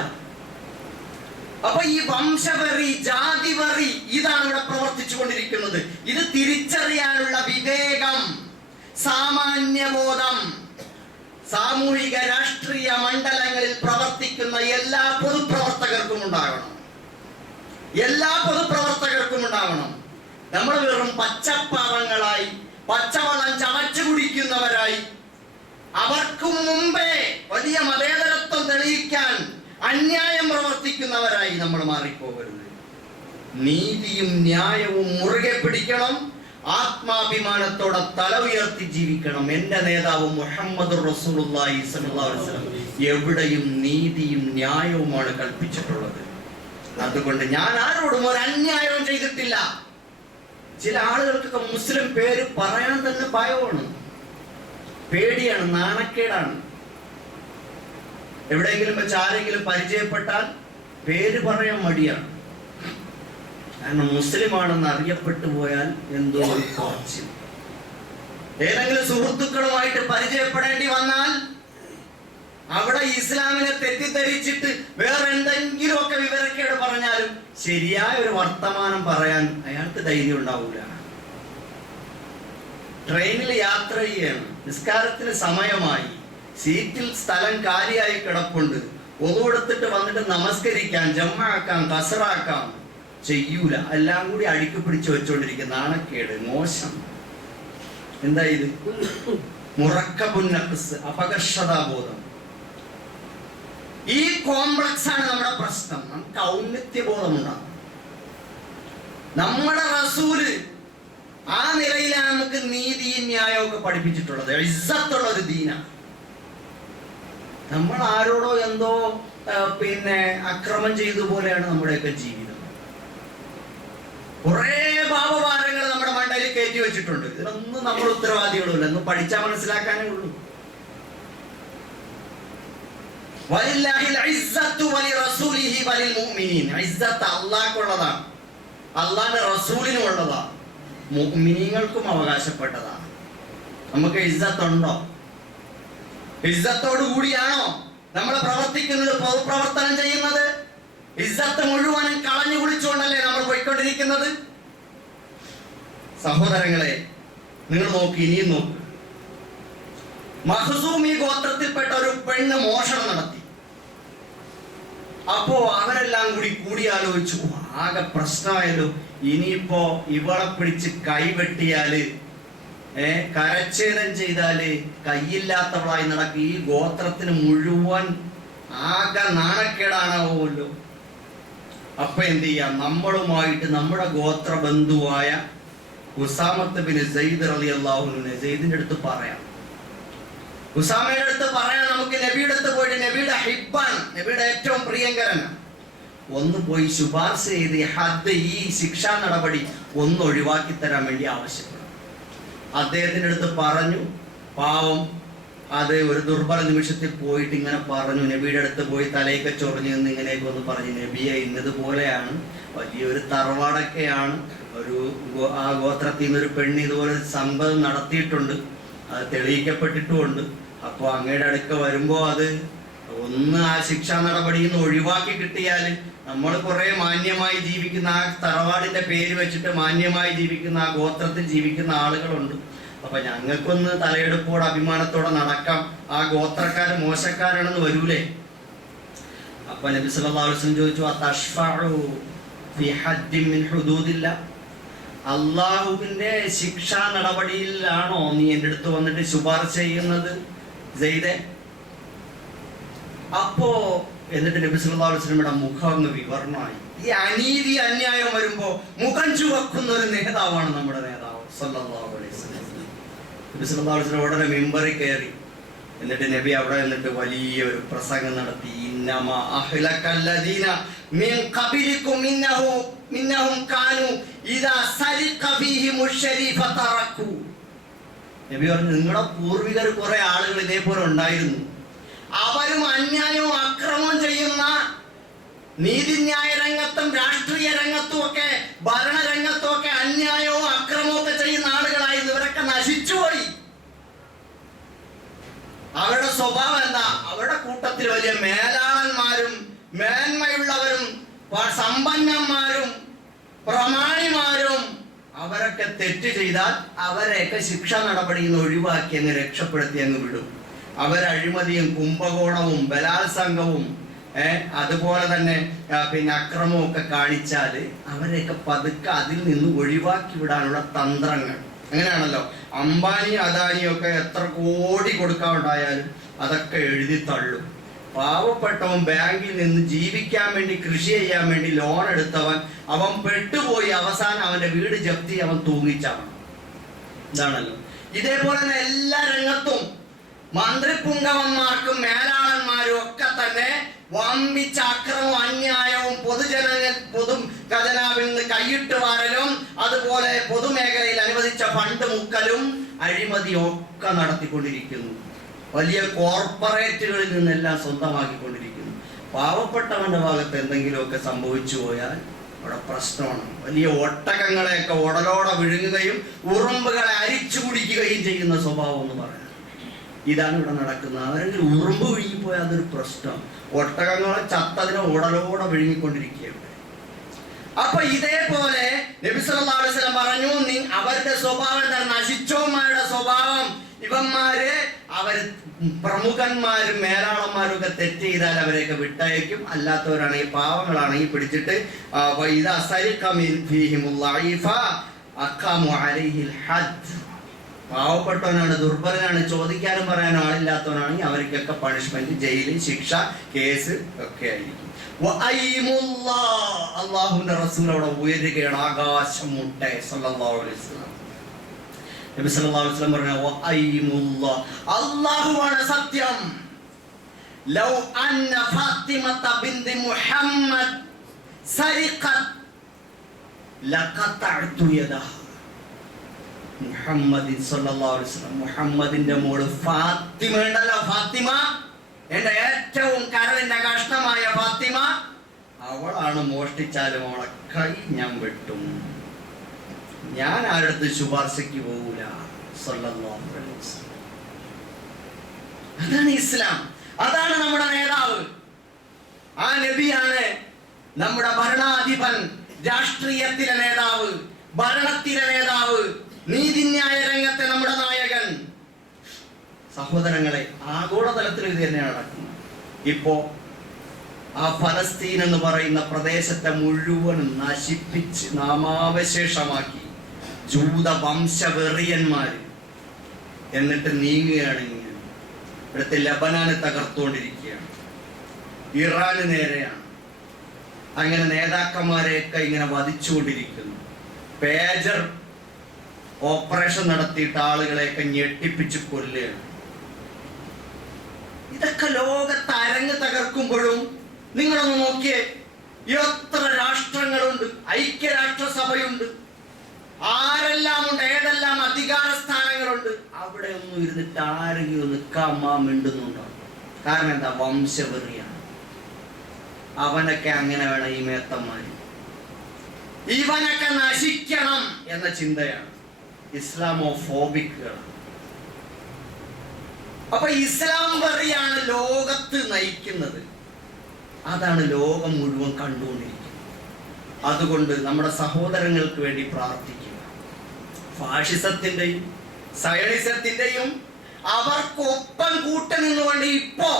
അപ്പൊ ഈ വംശവെറി, ജാതിവെറി ഇതാണ് ഇവിടെ പ്രവർത്തിച്ചു കൊണ്ടിരിക്കുന്നത്. ഇത് തിരിച്ചറിയാനുള്ള വിവേകം, സാമാന്യബോധം സാമൂഹിക രാഷ്ട്രീയ മണ്ഡലങ്ങളിൽ പ്രവർത്തിക്കുന്ന എല്ലാ പൊതുപ്രവർത്തകർക്കും ഉണ്ടാകണം. എല്ലാ പൊതുപ്രവർത്തകർക്കും ഉണ്ടാകണം. നമ്മൾ വെറും പച്ചപ്പാവങ്ങളായി, പച്ചവെള്ളം ചവച്ചു കുടിക്കുന്നവരായി, അവർക്കും മുമ്പേ വലിയ മതേതരത്വം തെളിയിക്കാൻ അന്യായം പ്രവർത്തിക്കുന്നവരായി നമ്മൾ മാറിപ്പോകരുത്. നീതിയും ന്യായവും മുറുകെ പിടിക്കണം. ആത്മാഭിമാനത്തോടെ തല ഉയർത്തി ജീവിക്കണം. എന്റെ നേതാവ് മുഹമ്മദ് റസൂലുള്ളാഹി സ്വല്ലല്ലാഹു അലൈഹി വസല്ലം എവിടെയും നീതിയും ന്യായവുമാണ് കൽപ്പിച്ചിട്ടുള്ളത്. അതുകൊണ്ട് ഞാൻ ആരോടും ഒരു അന്യായവും ചെയ്തിട്ടില്ല. ചില ആളുകൾക്കൊക്കെ മുസ്ലിം പേര് പറയാൻ തന്നെ ഭയമാണ്, പേടിയാണ്, നാണക്കേടാണ്. എവിടെയെങ്കിലും വെച്ച് ആരെങ്കിലും പരിചയപ്പെട്ടാൽ പേര് പറയാൻ മടിയാണ്. കാരണം മുസ്ലിമാണെന്ന് അറിയപ്പെട്ടു പോയാൽ എന്തോ ഒരു കുറച്ച്. ഏതെങ്കിലും സുഹൃത്തുക്കളുമായിട്ട് പരിചയപ്പെടേണ്ടി വന്നാൽ അവിടെ ഇസ്ലാമിനെ തെറ്റിദ്ധരിച്ചിട്ട് വേറെ എന്തെങ്കിലുമൊക്കെ വിവരക്കേട് പറഞ്ഞാലും ശരിയായ ഒരു വർത്തമാനം പറയാൻ അയാൾക്ക് ധൈര്യം ഉണ്ടാവൂല. ട്രെയിനിൽ യാത്ര ചെയ്യാണ്, നിസ്കാരത്തിന് സമയമായി, സീറ്റിൽ സ്ഥലം കാലിയായി കിടപ്പുണ്ട്, ഒതുവെടുത്തിട്ട് വന്നിട്ട് നമസ്കരിക്കാൻ, ജമ്മാക്കാം, കസറാക്കാം, ചെയ്യൂല. എല്ലാം കൂടി അടുക്കി പിടിച്ചു വെച്ചോണ്ടിരിക്കുന്ന നാണക്കേട്, മോശം. എന്താ ഇത്? മുറക്കബുന്നഖ്സ്, അപകർഷതാബോധം. ഈ കോംപ്ലക്സ് ആണ് നമ്മുടെ പ്രശ്നം. നമുക്ക് ഔന്നത്യബോധമുണ്ടാകും. നമ്മുടെ റസൂല് ആ നിലയിലാണ് നമുക്ക് നീതിയും ന്യായവും പഠിപ്പിച്ചിട്ടുള്ളത്. ഇസ്സത്തുള്ള ഒരു ദീന. നമ്മൾ ആരോടോ എന്തോ അക്രമം ചെയ്ത പോലെയാണ് നമ്മുടെയൊക്കെ ജീവിതം. കുറെ പാപഭാരങ്ങൾ നമ്മുടെ മണ്ടയിൽ കയറ്റി വെച്ചിട്ടുണ്ട്. ഇതിനൊന്നും നമ്മൾ ഉത്തരവാദികളുമില്ല. ഒന്ന് പഠിച്ചാൽ മനസ്സിലാക്കാനേ ഉള്ളൂ. അള്ളാഹ്ക്കുള്ളതാണ്, അള്ളാന്റെ റസൂലിനും ഉള്ളതാണ്, മുഅ്മിനീങ്ങൾക്കും അവകാശപ്പെട്ടതാണ്. നമുക്ക് ഇസ്സത്തുണ്ടോ? ഇസ്സത്തോടു കൂടിയാണോ നമ്മൾ പ്രവർത്തിക്കുന്നത്, പ്രവർത്തനം ചെയ്യുന്നത്? ഇസ്സത്ത് മുഴുവനും കളഞ്ഞു കുളിച്ചുകൊണ്ടല്ലേ നമ്മൾ പോയിക്കൊണ്ടിരിക്കുന്നത്? സഹോദരങ്ങളെ, നിങ്ങൾ നോക്കി, ഇനിയും നോക്ക്. മഖ്സൂമി ഗോത്രത്തിൽപ്പെട്ട ഒരു പെണ്ണ് മോഷണം നടത്തി. അപ്പോ അവരെല്ലാം കൂടിയാലോചിച്ചു, ആകെ പ്രശ്നമായല്ലോ. ഇനിയിപ്പോ ഇവളെ പിടിച്ച് കൈവെട്ടിയാല്, കരച്ഛേദം ചെയ്താല് കൈയില്ലാത്തവളായി നടക്കും. ഈ ഗോത്രത്തിന് മുഴുവൻ ആകെ നാണക്കേടാണാവുമല്ലോ. അപ്പൊ എന്ത് ചെയ്യാം? നമ്മളുമായിട്ട് നമ്മുടെ ഗോത്ര ബന്ധുവായ ഉസാമത്ത് ബിൻ സയ്യിദ് റളിയല്ലാഹു അൻഹു, സയ്യിദിന്റെ അടുത്ത് പറയാം, ഉസാമയുടെ അടുത്ത് പറയാൻ നമുക്ക് നബിയുടെ അടുത്ത് പോയിട്ട്, നബിയുടെ ഹിബ്ബാൻ, നബിയുടെ ഏറ്റവും പ്രിയങ്കരൻ, ഒന്ന് പോയി ശുപാർശ ചെയ്ത് ഹദ്, ഈ ശിക്ഷാ നടപടി ഒന്ന് ഒഴിവാക്കി തരാൻ വേണ്ടി ആവശ്യപ്പെടും. അദ്ദേഹത്തിന്റെ അടുത്ത് പറഞ്ഞു. പാവം അത് ഒരു ദുർബല നിമിഷത്തിൽ പോയിട്ട് ഇങ്ങനെ പറഞ്ഞു, നബിയുടെ അടുത്ത് പോയി തലയൊക്കെ ചൊറിഞ്ഞു നിന്ന് ഇങ്ങനെയൊക്കെ ഒന്ന് പറഞ്ഞു, നബിയെ ഇന്നതുപോലെയാണ്, വലിയൊരു തറവാടൊക്കെയാണ്, ആ ഗോത്രത്തിൽ നിന്നൊരു പെണ്ണ് ഇതുപോലെ സംഭവം നടത്തിയിട്ടുണ്ട്, അത് തെളിയിക്കപ്പെട്ടിട്ടുമുണ്ട്. അപ്പോൾ അങ്ങയുടെ അടുക്ക വരുമ്പോൾ അത് ഒന്ന് ആ ശിക്ഷാ നടപടിയിൽ നിന്ന് ഒഴിവാക്കി കിട്ടിയാൽ നമ്മൾ കുറെ മാന്യമായി ജീവിക്കുന്ന, ആ തറവാടിന്റെ പേര് വെച്ചിട്ട് മാന്യമായി ജീവിക്കുന്ന, ആ ഗോത്രത്തിൽ ജീവിക്കുന്ന ആളുകളുണ്ട്. അപ്പൊ ഞങ്ങൾക്കൊന്ന് തലയെടുപ്പോടെ അഭിമാനത്തോടെ നടക്കാം, ആ ഗോത്രക്കാര് മോശക്കാരാണെന്ന് വരൂലേ? അപ്പൊ നബി സല്ലല്ലാഹു അലൈഹി വസല്ലം ചോദിച്ചു, അതശ്ഫഉ ഫി ഹദ്ദിൻ മിൻ ഹുദൂദില്ലാഹ്, അള്ളാഹുവിന്റെ ശിക്ഷാ നടപടിയിലാണോ നീ എൻ്റെ അടുത്ത് വന്നിട്ട് ശുപാർശ ചെയ്യുന്നത് സെയ്ദേ? അപ്പോ എന്നിട്ട് നബി സല്ലല്ലാഹു അലൈഹി വസല്ലമയുടെ മുഖം അങ്ങ് വിവർണമായി. ഈ അനീതി അന്യായം വരുമ്പോ മുഖം ചുവക്കുന്ന ഒരു നേതാവാണ് നമ്മുടെ നേതാവ് സല്ലല്ലാഹു അലൈഹി വസല്ലം. നബി സല്ലല്ലാഹു അലൈഹി വസല്ലം ഉടനെ മിമ്പറിൽ കയറി. എന്നിട്ട് നബി അവിടെ നിന്നിട്ട് വലിയൊരു പ്രസംഗം നടത്തി. ഇന്നമ അഹ്ലകല്ലദീന മിൻ ഖബലികും മിന്നഹും കാനു ഇദാ സരിഖ ഫീഹിമുശ് ശരീഫ തറകു. നബി പറഞ്ഞു, നിങ്ങളുടെ പൂർവികർ കുറെ ആളുകൾ ഇതേപോലെ ഉണ്ടായിരുന്നു. അവരും അന്യായവും അക്രമവും ചെയ്യുന്ന നീതിന്യായ രംഗത്തും രാഷ്ട്രീയ രംഗത്തും ഒക്കെ ഭരണരംഗത്തും ഒക്കെ അന്യായവും അക്രമവും ഒക്കെ ചെയ്യുന്ന ആളുകളായി ഇവരൊക്കെ നശിച്ചുപോയി. അവരുടെ സ്വഭാവം എന്താ? അവരുടെ കൂട്ടത്തിൽ വലിയ മേലാളന്മാരും മേന്മയുള്ളവരും സമ്പന്നന്മാരും പ്രമാണിമാരും അവരൊക്കെ തെറ്റ് ചെയ്താൽ അവരെയൊക്കെ ശിക്ഷാ നടപടിയിൽ നിന്ന് ഒഴിവാക്കി അങ്ങ് രക്ഷപ്പെടുത്തി അങ്ങ് വിടും. അവരഴിമതിയും കുംഭകോണവും ബലാത്സംഗവും അതുപോലെ തന്നെ പിന്നെ അക്രമവും ഒക്കെ കാണിച്ചാൽ അവരെയൊക്കെ പതുക്കെ അതിൽ നിന്ന് ഒഴിവാക്കി വിടാനുള്ള തന്ത്രങ്ങൾ. അങ്ങനെയാണല്ലോ അംബാനിയും അദാനിയും ഒക്കെ എത്ര കോടി കൊടുക്കാനുണ്ടായാലും അതൊക്കെ എഴുതി തള്ളും. പാവപ്പെട്ടവൻ ബാങ്കിൽ നിന്ന് ജീവിക്കാൻ വേണ്ടി കൃഷി ചെയ്യാൻ വേണ്ടി ലോൺ എടുത്തവൻ അവൻ പെട്ടുപോയി അവസാനം അവന്റെ വീട് ജപ്തി അവൻ തൂങ്ങിച്ചാവണം. ഇതാണല്ലോ. ഇതേപോലെ തന്നെ എല്ലാ രംഗത്തും മന്ത്രിപുങ്കവന്മാർക്കും മേലാളന്മാരും ഒക്കെ തന്നെ വമ്പിച്ച അക്രമവും അന്യായവും പൊതു ഖജനാവിൽ നിന്ന് കൈയിട്ട് വാരലും അതുപോലെ പൊതുമേഖലയിൽ അനുവദിച്ച ഫണ്ട് മുക്കലും അഴിമതിയും ഒക്കെ നടത്തിക്കൊണ്ടിരിക്കുന്നു. വലിയ കോർപ്പറേറ്റുകളിൽ നിന്നെല്ലാം സ്വന്തമാക്കിക്കൊണ്ടിരിക്കുന്നു. പാവപ്പെട്ടവന്റെ ഭാഗത്ത് എന്തെങ്കിലുമൊക്കെ സംഭവിച്ചു പോയാൽ അവിടെ പ്രശ്നമാണ്. വലിയ ഒട്ടകങ്ങളെയൊക്കെ ഉടലോടെ വിഴുങ്ങുകയും ഉറുമ്പുകളെ അരിച്ചു കുടിക്കുകയും ചെയ്യുന്ന സ്വഭാവം എന്ന് പറയാം. ഇതാണ് ഇവിടെ നടക്കുന്നത്. അവരെങ്കിലും ഉറുമ്പ് വിഴുങ്ങിപ്പോയാൽ അതൊരു പ്രശ്നം. ഒട്ടകങ്ങളെ ചത്തതിനെ ഉടലോടെ വിഴുങ്ങിക്കൊണ്ടിരിക്കുകയാണ്. അപ്പൊ ഇതേപോലെ നബി സല്ലല്ലാഹു അലൈഹി വസല്ലം പറഞ്ഞു, അവരുടെ സ്വഭാവം എന്താണ്? നശിച്ചോന്മാരുടെ സ്വഭാവം. ഇവന്മാര് അവർ പ്രമുഖന്മാരും മേലാളന്മാരും ഒക്കെ തെറ്റ് ചെയ്താൽ അവരെയൊക്കെ വിട്ടയക്കും. അല്ലാത്തവരാണെങ്കിൽ പാവങ്ങളാണെങ്കിൽ പിടിച്ചിട്ട് പാവപ്പെട്ടവനാണ്, ദുർബലനാണ്, ചോദിക്കാനും പറയാനും ആളില്ലാത്തവനാണെങ്കിൽ അവർക്കൊക്കെ പണിഷ്മെന്റ്, ജയില്, ശിക്ഷ, കേസ് ഒക്കെ ആയിരിക്കും. അള്ളാഹുവിന്റെ റസൂൽ അവിടെ ഉയരുകയാണ്, ആകാശം മുട്ടെ. സല്ലല്ലാഹു അലൈഹി വസല്ലം നബി സല്ലല്ലാഹു അലൈഹി വസല്ലം പറഞ്ഞു, അല്ലാഹുവാണ് സത്യം. ലൗ അന്ന ഫാത്തിമത ബിൻത് മുഹമ്മദ് സരിഖത് ലഖതഅതു യദഹ. മുഹമ്മദ് സല്ലല്ലാഹു അലൈഹി വസല്ലം, മുഹമ്മദിന്റെ മോള് ഫാത്തിമ ഉണ്ടല്ലോ, ഫാത്തിമ എന്റെ ഏറ്റവും കരളിന്റെ കഷ്ണമായ ഫാത്തിമ, അവളാണ് മോഷ്ടിച്ചാലും അവളെ കൈ ഞാൻ വെട്ടും. ഞാൻ ആരുടെ ശുപാർശയ്ക്ക് പോകൂല. സല്ലല്ലാഹു അലൈഹി വസല്ലം. അതാണ് ഇസ്ലാം. അതാണ് നമ്മുടെ നേതാവ്. ആ നബിയാണ് നമ്മുടെ ഭരണാധിപൻ, രാഷ്ട്രീയത്തിലെ നേതാവ്, ഭരണത്തിലെ നേതാവ്, നീതിന്യായ രംഗത്തെ നമ്മുടെ നായകൻ. സഹോദരങ്ങളെ, ആഗോളതലത്തിൽ ഇത് തന്നെയാണ് നടക്കുന്നത്. ഇപ്പോ ആ ഫലസ്തീൻ എന്ന് പറയുന്ന പ്രദേശത്തെ മുഴുവൻ നശിപ്പിച്ച് നാമാവശേഷമാക്കി ജൂത വംശവെറിയന്മാര് എന്നിട്ട് നീങ്ങുകയാണ്. ഇങ്ങനെ ഇവിടുത്തെ ലബനാന് തകർത്തുകൊണ്ടിരിക്കുകയാണ്, ഇറാന് നേരെയാണ്. അങ്ങനെ നേതാക്കന്മാരെയൊക്കെ ഇങ്ങനെ വധിച്ചുകൊണ്ടിരിക്കുന്നു. പേജർ ഓപ്പറേഷൻ നടത്തിയിട്ട് ആളുകളെയൊക്കെ ഞെട്ടിപ്പിച്ച് കൊല്ലുകയാണ്. ഇതൊക്കെ ലോകത്ത് അരങ്ങ് തകർക്കുമ്പോഴും നിങ്ങളൊന്ന് നോക്കിയേ, എത്ര രാഷ്ട്രങ്ങളുണ്ട്, ഐക്യരാഷ്ട്രസഭയുണ്ട്, ആരെല്ലാം ഉണ്ട്, ഏതെല്ലാം അധികാര സ്ഥാനങ്ങളുണ്ട്. അവിടെ ഒന്നും ഇരുന്നിട്ട് ആരെങ്കിലും ഒന്ന് കമ്മാമിണ്ടുന്നുണ്ടോ? കാരണം എന്താ? വംശവെറിയാണ്. അവനൊക്കെ അങ്ങനെ വേണം ഈ മേത്തന്മാര്, ഇവനൊക്കെ നശിക്കണം എന്ന ചിന്തയാണ്. ഇസ്ലാമോഫോബിക്കുകളാണ്. അപ്പൊ ഇസ്ലാം വെറിയാണ് ലോകത്ത് നയിക്കുന്നത്. അതാണ് ലോകം മുഴുവൻ കണ്ടുകൊണ്ടിരിക്കുന്നത്. അതുകൊണ്ട് നമ്മുടെ സഹോദരങ്ങൾക്ക് വേണ്ടി പ്രാർത്ഥിക്കുക. ഫാഷിസത്തിന്റെയും സയണിസത്തിന്റെയും അവർക്കൊപ്പം കൂട്ടുനിന്നുകൊണ്ട് ഇപ്പോ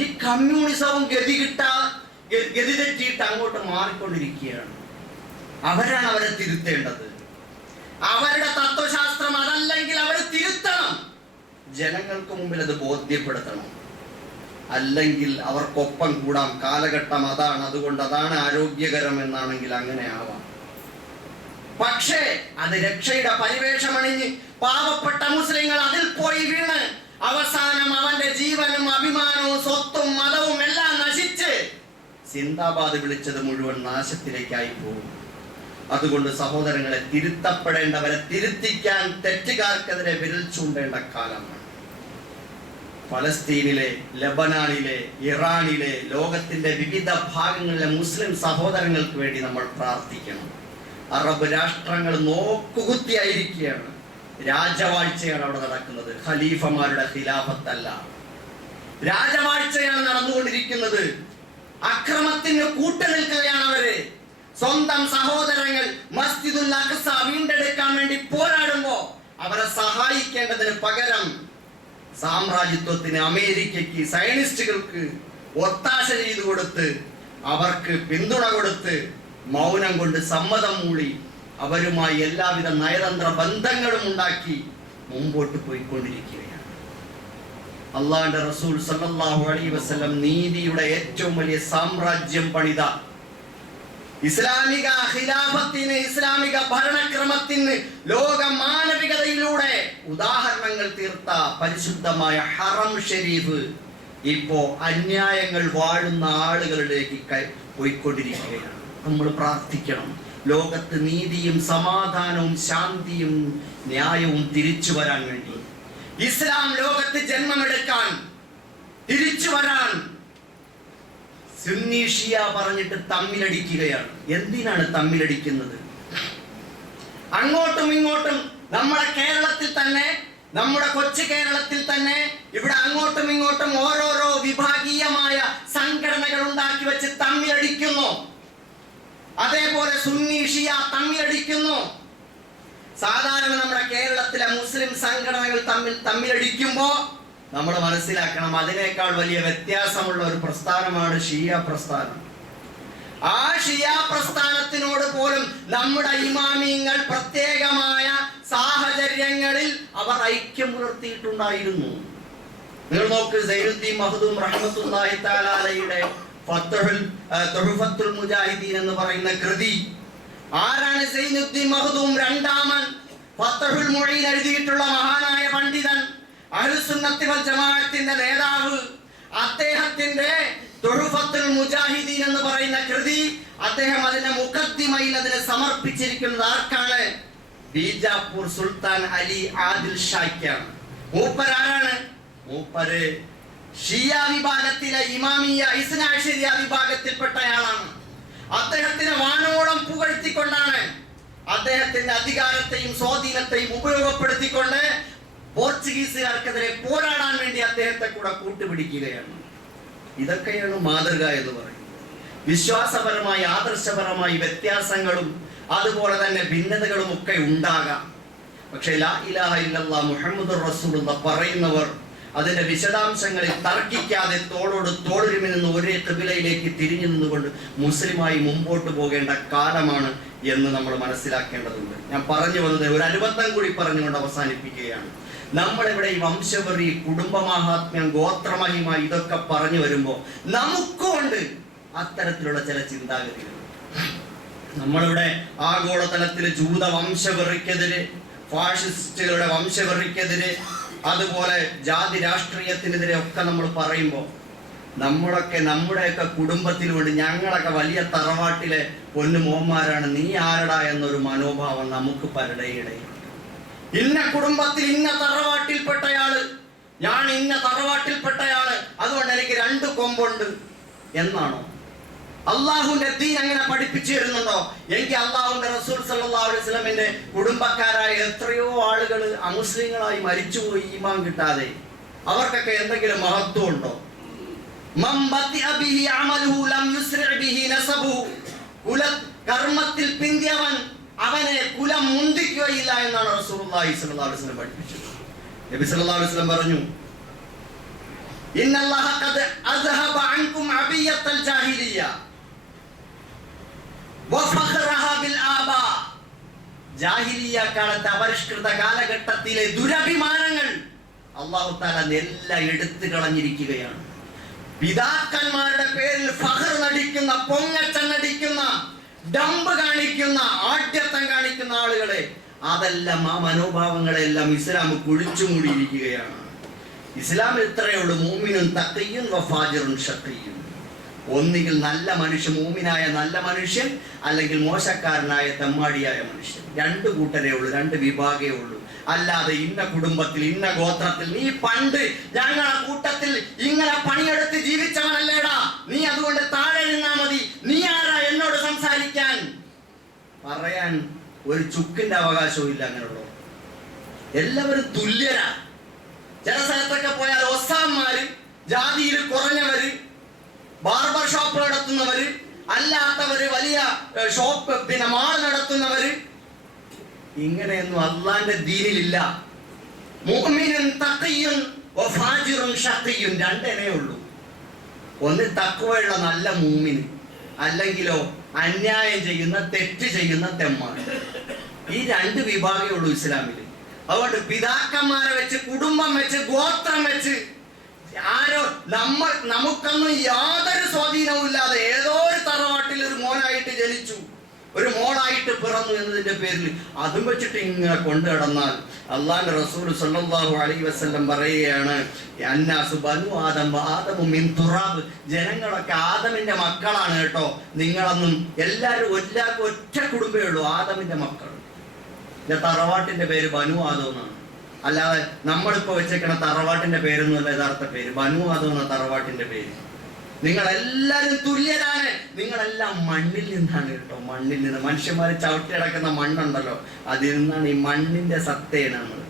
ഈ കമ്മ്യൂണിസവും ഗതി തെറ്റിയിട്ട് അങ്ങോട്ട് മാറിക്കൊണ്ടിരിക്കുകയാണ്. അവരാണ് അവരെ തിരുത്തേണ്ടത്. അവരുടെ തത്വശാസ്ത്രം അതല്ലെങ്കിൽ അവർ തിരുത്തണം. ജനങ്ങൾക്ക് മുമ്പിൽ അത് ബോധ്യപ്പെടുത്തണം. അല്ലെങ്കിൽ അവർക്കൊപ്പം കൂടാം. കാലഘട്ടം അതാണ്, അതുകൊണ്ട് അതാണ് ആരോഗ്യകരം എന്നാണെങ്കിൽ അങ്ങനെ ആവാം. പക്ഷേ അത് രക്ഷയുടെ പരിവേഷമണിഞ്ഞ് പാവപ്പെട്ട മുസ്ലിങ്ങൾ അതിൽ പോയി വീണ് അവസാനം അവന്റെ ജീവനും അഭിമാനവും സ്വത്തും മതവും എല്ലാം നശിച്ച് സിന്ദാബാദ് വിളിച്ചത് മുഴുവൻ നാശത്തിലേക്കായി പോകും. അതുകൊണ്ട് സഹോദരങ്ങളെ, തിരുത്തപ്പെടേണ്ടവരെ തിരുത്തിക്കാൻ, തെറ്റുകാർക്കെതിരെ വിരൽ ചൂണ്ടേണ്ട കാലമാണ്. ഫലസ്തീനിലെ, ലബനാനിലെ, ഇറാനിലെ, ലോകത്തിന്റെ വിവിധ ഭാഗങ്ങളിലെ മുസ്ലിം സഹോദരങ്ങൾക്ക് വേണ്ടി നമ്മൾ പ്രാർത്ഥിക്കണം. അറബ് രാഷ്ട്രങ്ങൾ നോക്കുകുത്തിയായിരിക്കുകയാണ്. രാജവാഴ്ചയാണ് അവിടെ നടക്കുന്നത്. ഖലീഫമാരുടെ ഖിലാഫത്തല്ല, രാജവാഴ്ചയാണ് നടന്നുകൊണ്ടിരിക്കുന്നത്. അക്രമത്തിന് കൂട്ടുനിൽക്കുകയാണ് അവര്. സ്വന്തം സഹോദരങ്ങൾ മസ്ജിദുൽ അഖ്സ വീണ്ടെടുക്കാൻ വേണ്ടി പോരാടുമ്പോ അവരെ സഹായിക്കേണ്ടതിന് പകരം സാമ്രാജ്യത്വത്തിന്, അമേരിക്കയ്ക്ക്, സയനിസ്റ്റുകൾക്ക് ഒത്താശ ചെയ്തു കൊടുത്ത്, അവർക്ക് പിന്തുണ കൊടുത്ത്, മൗനം കൊണ്ട് സമ്മതം മൂളി അവരുമായി എല്ലാവിധ നയതന്ത്ര ബന്ധങ്ങളും ഉണ്ടാക്കി മുമ്പോട്ട് പോയിക്കൊണ്ടിരിക്കുകയാണ്. അള്ളാഹുവിന്റെ റസൂൽ സല്ലല്ലാഹു അലൈഹി വസല്ലം നീതിയുടെ ഏറ്റവും വലിയ സാമ്രാജ്യം പണിത, ഇസ്ലാമിക ഖിലാഫത്തിന്, ഇസ്ലാമിക ഭരണക്രമത്തിന് ലോക മാനവികതയിലൂടെ ഉദാഹരണങ്ങൾ തീർത്ത പരിശുദ്ധമായ ഹറം ഷരീഫ് ഇപ്പോ അന്യായങ്ങൾ വാഴുന്ന ആളുകളിലേക്ക് പോയിക്കൊണ്ടിരിക്കുകയാണ്. നമ്മൾ പ്രാർത്ഥിക്കണം, ലോകത്ത് നീതിയും സമാധാനവും ശാന്തിയും ന്യായവും തിരിച്ചു വരാൻ വേണ്ടി, ഇസ്ലാം ലോകത്ത് ജന്മമെടുക്കാൻ, തിരിച്ചു വരാൻ. സുന്നി ഷിയ പറഞ്ഞിട്ട് തമ്മിലടിക്കുകയാണ്. എന്തിനാണ് തമ്മിലടിക്കുന്നത്? അങ്ങോട്ടും ഇങ്ങോട്ടും നമ്മുടെ കേരളത്തിൽ തന്നെ, നമ്മുടെ കൊച്ചു കേരളത്തിൽ തന്നെ ഇവിടെ അങ്ങോട്ടും ഇങ്ങോട്ടും ഓരോരോ വിഭാഗീയമായ സംഘടനകൾ ഉണ്ടാക്കി വെച്ച് തമ്മിലടിക്കുന്നു. അതേപോലെ സുന്നി ഷിയ തമ്മിലടിക്കുന്നു. സാധാരണ നമ്മുടെ കേരളത്തിലെ മുസ്ലിം സംഘടനകൾ തമ്മിലടിക്കുമ്പോ നമ്മൾ മനസ്സിലാക്കണം, അതിനേക്കാൾ വലിയ വ്യത്യാസമുള്ള ഒരു പ്രസ്ഥാനമാണ് ഷിയ പ്രസ്ഥാനം. ആ ഷിയ പ്രസ്ഥാനത്തിനോട് പോലും നമ്മുടെ ഇമാമിങ്ങൾ പ്രത്യേകമായ സാഹചര്യങ്ങളിൽ അവർ ഐക്യം പുലർത്തിയിട്ടുണ്ടായിരുന്നു. നിങ്ങൾ നോക്ക്, സൈനുദ്ദീൻ മഖ്ദൂം റഹ്മത്തുള്ളാഹി തആല അലൈഹിയുടെ തുഹ്ഫത്തുൽ മുജാഹിദീൻ എന്ന് പറയുന്ന കൃതി, ആരാണ് സൈനുദ്ദീൻ മഖ്ദൂം? രണ്ടാമൻ ഫത്ഹുൽ മുഈൻ എഴുതിയിട്ടുള്ള മഹാനായ പണ്ഡിതൻ, അഹ്ലുസുന്നത്തി വൽ ജമാഅത്തിന്റെ നേതാവ്. അദ്ദേഹത്തിന്റെ തുഹ്ഫത്തുൽ മുജാഹിദീൻ എന്ന് പറയുന്ന കൃതി, അദ്ദേഹം അതിന്റെ മുഖദ്ദിമയിൽ അതിനെ സമർപ്പിച്ചിരിക്കുന്നത് ആർക്കാണ്? ബീജാപ്പൂർ സുൽത്താൻ അലി ആദിൽ ഷായ്ക്കാണ്. മൂപ്പരാരാണ്? മൂപ്പര് ഷിയ വിഭാഗത്തിലെ ഇമാമിയ ഇസ്നാ അശരിയ വിഭാഗത്തിൽപ്പെട്ടയാളാണ്. അദ്ദേഹത്തിനെ വാനോളം പുകഴ്ത്തിക്കൊണ്ടാണ്, അദ്ദേഹത്തിന്റെ അധികാരത്തെയും സ്വാധീനത്തെയും ഉപയോഗപ്പെടുത്തിക്കൊണ്ട് പോർച്ചുഗീസുകാർക്കെതിരെ പോരാടാൻ വേണ്ടി അദ്ദേഹത്തെ കൂടെ കൂട്ടുപിടിക്കുകയാണ്. ഇതൊക്കെയാണ് മാതൃക എന്ന് പറയുന്നത്. വിശ്വാസപരമായി, ആദർശപരമായി വ്യത്യാസങ്ങളും അതുപോലെ തന്നെ ഭിന്നതകളും ഒക്കെ ഉണ്ടാകാം. പക്ഷെ ലാ ഇലാഹ ഇല്ലല്ലാഹ് മുഹമ്മദുർ റസൂലുള്ളാഹ് പറയുന്നവർ അതിന്റെ വിശദാംശങ്ങളിൽ തർക്കിക്കാതെ തോളോട് തോളുരുമി നിന്ന് ഒരേ ഖിബലയിലേക്ക് തിരിഞ്ഞു നിന്നുകൊണ്ട് മുസ്ലിമായി മുമ്പോട്ട് പോകേണ്ട കാലമാണ് എന്ന് നമ്മൾ മനസ്സിലാക്കേണ്ടതുണ്ട്. ഞാൻ പറഞ്ഞു വന്നത് ഒരു അനുബന്ധം കൂടി പറഞ്ഞുകൊണ്ട് അവസാനിപ്പിക്കുകയാണ്. നമ്മളിവിടെ ഈ വംശവെറി, കുടുംബമാഹാത്മ്യം, ഗോത്രമഹിമ ഇതൊക്കെ പറഞ്ഞു വരുമ്പോൾ നമുക്കുണ്ട് അത്തരത്തിലുള്ള ചില ചിന്താഗതികൾ. നമ്മളിവിടെ ആഗോളതലത്തിൽ ജൂത വംശവെറിക്കെതിരെ, ഫാഷിസ്റ്റുകളുടെ വംശവെറിക്കെതിരെ, അതുപോലെ ജാതി രാഷ്ട്രീയത്തിനെതിരെ ഒക്കെ നമ്മൾ പറയുമ്പോൾ നമ്മുടെയൊക്കെ കുടുംബത്തിലുണ്ട്, ഞങ്ങളൊക്കെ വലിയ തറവാട്ടിലെ പൊന്നു മോന്മാരാണ്, നീ ആരടാ എന്നൊരു മനോഭാവം നമുക്ക് പലരുടെയിടയിൽ. ഇന്ന കുടുംബത്തിൽ ഇന്ന തറവാട്ടിൽപ്പെട്ടയാള്, ഞാൻ ഇന്ന തറവാട്ടിൽപ്പെട്ടയാള്, അതുകൊണ്ട് എനിക്ക് 2 കൊമ്പുണ്ട് എന്നാണോ? അള്ളാഹുവിന്റെ ദീൻ അങ്ങനെ പഠിപ്പിച്ചു തരുന്നുണ്ടോ? എങ്കിൽ അള്ളാഹുവിന്റെ റസൂൽ സല്ലല്ലാഹു അലൈഹി വസല്ലമിന്റെ കുടുംബക്കാരായ എത്രയോ ആളുകൾ അമുസ്ലിങ്ങളായി മരിച്ചുപോയി ഈമാൻ കിട്ടാതെ. അവർക്കൊക്കെ എന്തെങ്കിലും മഹത്വം ഉണ്ടോ? കർമ്മത്തിൽ പിന്തിയവൻ അവനെ കുലം മുന്തിക്കുകയില്ല എന്നാണ് റസൂലുള്ളാഹി സ്വല്ലല്ലാഹു അലൈഹി വസല്ലം പഠിപ്പിച്ചത്. നബി സല്ലല്ലാഹു അലൈഹി വസല്ലം പറഞ്ഞു, ഇന്നല്ലാഹ ഖദ് അസ്ഹബ അൻകും അബിയത്തൽ ജാഹിലിയ്യ വഫഖറഹാ ബിൽ ആബാ. ജാഹിലിയ്യ കാലത്തെ അപരിഷ്കൃത കാലഘട്ടത്തിലെ ദുരഭിമാനങ്ങൾ അല്ലാഹു തആല എല്ലാം എടുത്തു കളഞ്ഞിരിക്കുകയാണ്. പിതാക്കന്മാരുടെ പേരിൽ ഫഖർ നടിക്കുന്ന, പൊങ്ങച്ചം നടിക്കുന്ന, ഡംബ് കാണിക്കുന്ന, ആഢ്യത്വം കാണിക്കുന്ന ആളുകളെ, അതെല്ലാം, ആ മനോഭാവങ്ങളെല്ലാം ഇസ്ലാം കുഴിച്ചു മൂടിയിരിക്കുകയാണ്. ഇസ്ലാമിൽ ഇത്രയേ ഉള്ളൂ, മുഅ്മിനുൻ തഖിയ്യുൻ വഫാജിറുൻ ഷഖിയ്യുൻ. ഒന്നുകിൽ നല്ല മനുഷ്യൻ, മൂമിനായ നല്ല മനുഷ്യൻ, അല്ലെങ്കിൽ മോശക്കാരനായ തെമ്മാടിയായ മനുഷ്യൻ. രണ്ട് കൂട്ടരേ ഉള്ളൂ, രണ്ട് വിഭാഗേ ഉള്ളൂ. അല്ലാതെ ഇന്ന കുടുംബത്തിൽ ഇന്ന ഗോത്രത്തിൽ നീ പണ്ട് ഞങ്ങളെ കൂട്ടത്തിൽ ഇങ്ങനെ പണിയെടുത്ത് ജീവിച്ചവനല്ലേടാ, നീ അതുകൊണ്ട് താഴെ നിന്നാ മതി, നീ ആരാ എന്നോട് സംസാരിക്കാൻ പറയാൻ ഒരു ചുക്കിന്റെ അവകാശവും ഇല്ല. അങ്ങനെയുള്ളൂ. എല്ലാവരും തുല്യരാ. ചില സ്ഥലത്തൊക്കെ പോയാൽ ഒസാന്മാര്, ജാതിയിൽ കുറഞ്ഞവര്, ബാർബർ ഷോപ്പ് നടത്തുന്നവര്, അല്ലാത്തവര്, വലിയ ഷോപ്പ് മാൾ നടത്തുന്നവര്, ഇങ്ങനെയൊന്നും അള്ളാന്റെ ദീനിലില്ല. മുഅ്മിനുൻ തഖിയ്യുൻ വഫാജിറുൻ ഷഖിയ്യുൻ, രണ്ടേ ഉള്ളൂ. ഒന്ന് തഖ്വയുള്ള നല്ല മുഅ്മിൻ, അല്ലെങ്കിലോ അന്യായം ചെയ്യുന്ന, തെറ്റ് ചെയ്യുന്ന തെമ്മാണ്. ഈ രണ്ട് വിഭാഗമേ ഉള്ളൂ ഇസ്ലാമിൽ. അതുകൊണ്ട് പിതാക്കന്മാരെ വെച്ച്, കുടുംബം വെച്ച്, ഗോത്രം വെച്ച് ആരോ നമുക്കൊന്നും യാതൊരു സ്വാധീനവും ഇല്ലാതെ ഏതോ ഒരു തറവാട്ടിൽ ഒരു മോനായിട്ട് ജനിച്ചു, ഒരു മോളായിട്ട് പിറന്നു എന്നതിന്റെ പേരിൽ അതും വെച്ചിട്ട് ഇങ്ങനെ കൊണ്ടു നടന്നാൽ അള്ളാന്റെ റസൂൽ സല്ലല്ലാഹു അലൈഹി വസല്ലം പറയുകയാണ്, അന്നാസു ബനു ആദം ആദമു മിൻ തുറാബ്, ജനങ്ങളൊക്കെ ആദമിന്റെ മക്കളാണ് കേട്ടോ. നിങ്ങളൊന്നും എല്ലാവരും എല്ലാവർക്കും ഒറ്റ കുടുംബമേ ഉള്ളൂ, ആദമിന്റെ മക്കൾ. തറവാട്ടിന്റെ പേര് ബനു ആദം എന്നാണ്. അല്ലാതെ നമ്മളിപ്പോ വെച്ചേക്കണ തറവാട്ടിന്റെ പേരൊന്നുമല്ല യഥാർത്ഥ പേര്. ബനു ആദം എന്ന തറവാട്ടിന്റെ പേര്. നിങ്ങളെല്ലാരും തുല്യരാണ്. നിങ്ങളെല്ലാം മണ്ണിൽ നിന്നാണ് കേട്ടോ, മണ്ണിൽ നിന്ന്. മനുഷ്യന്മാര് ചവിട്ടി കിടക്കുന്ന മണ്ണുണ്ടല്ലോ, അതിൽ നിന്നാണ്. ഈ മണ്ണിന്റെ സത്തയാണ് നമ്മൾ.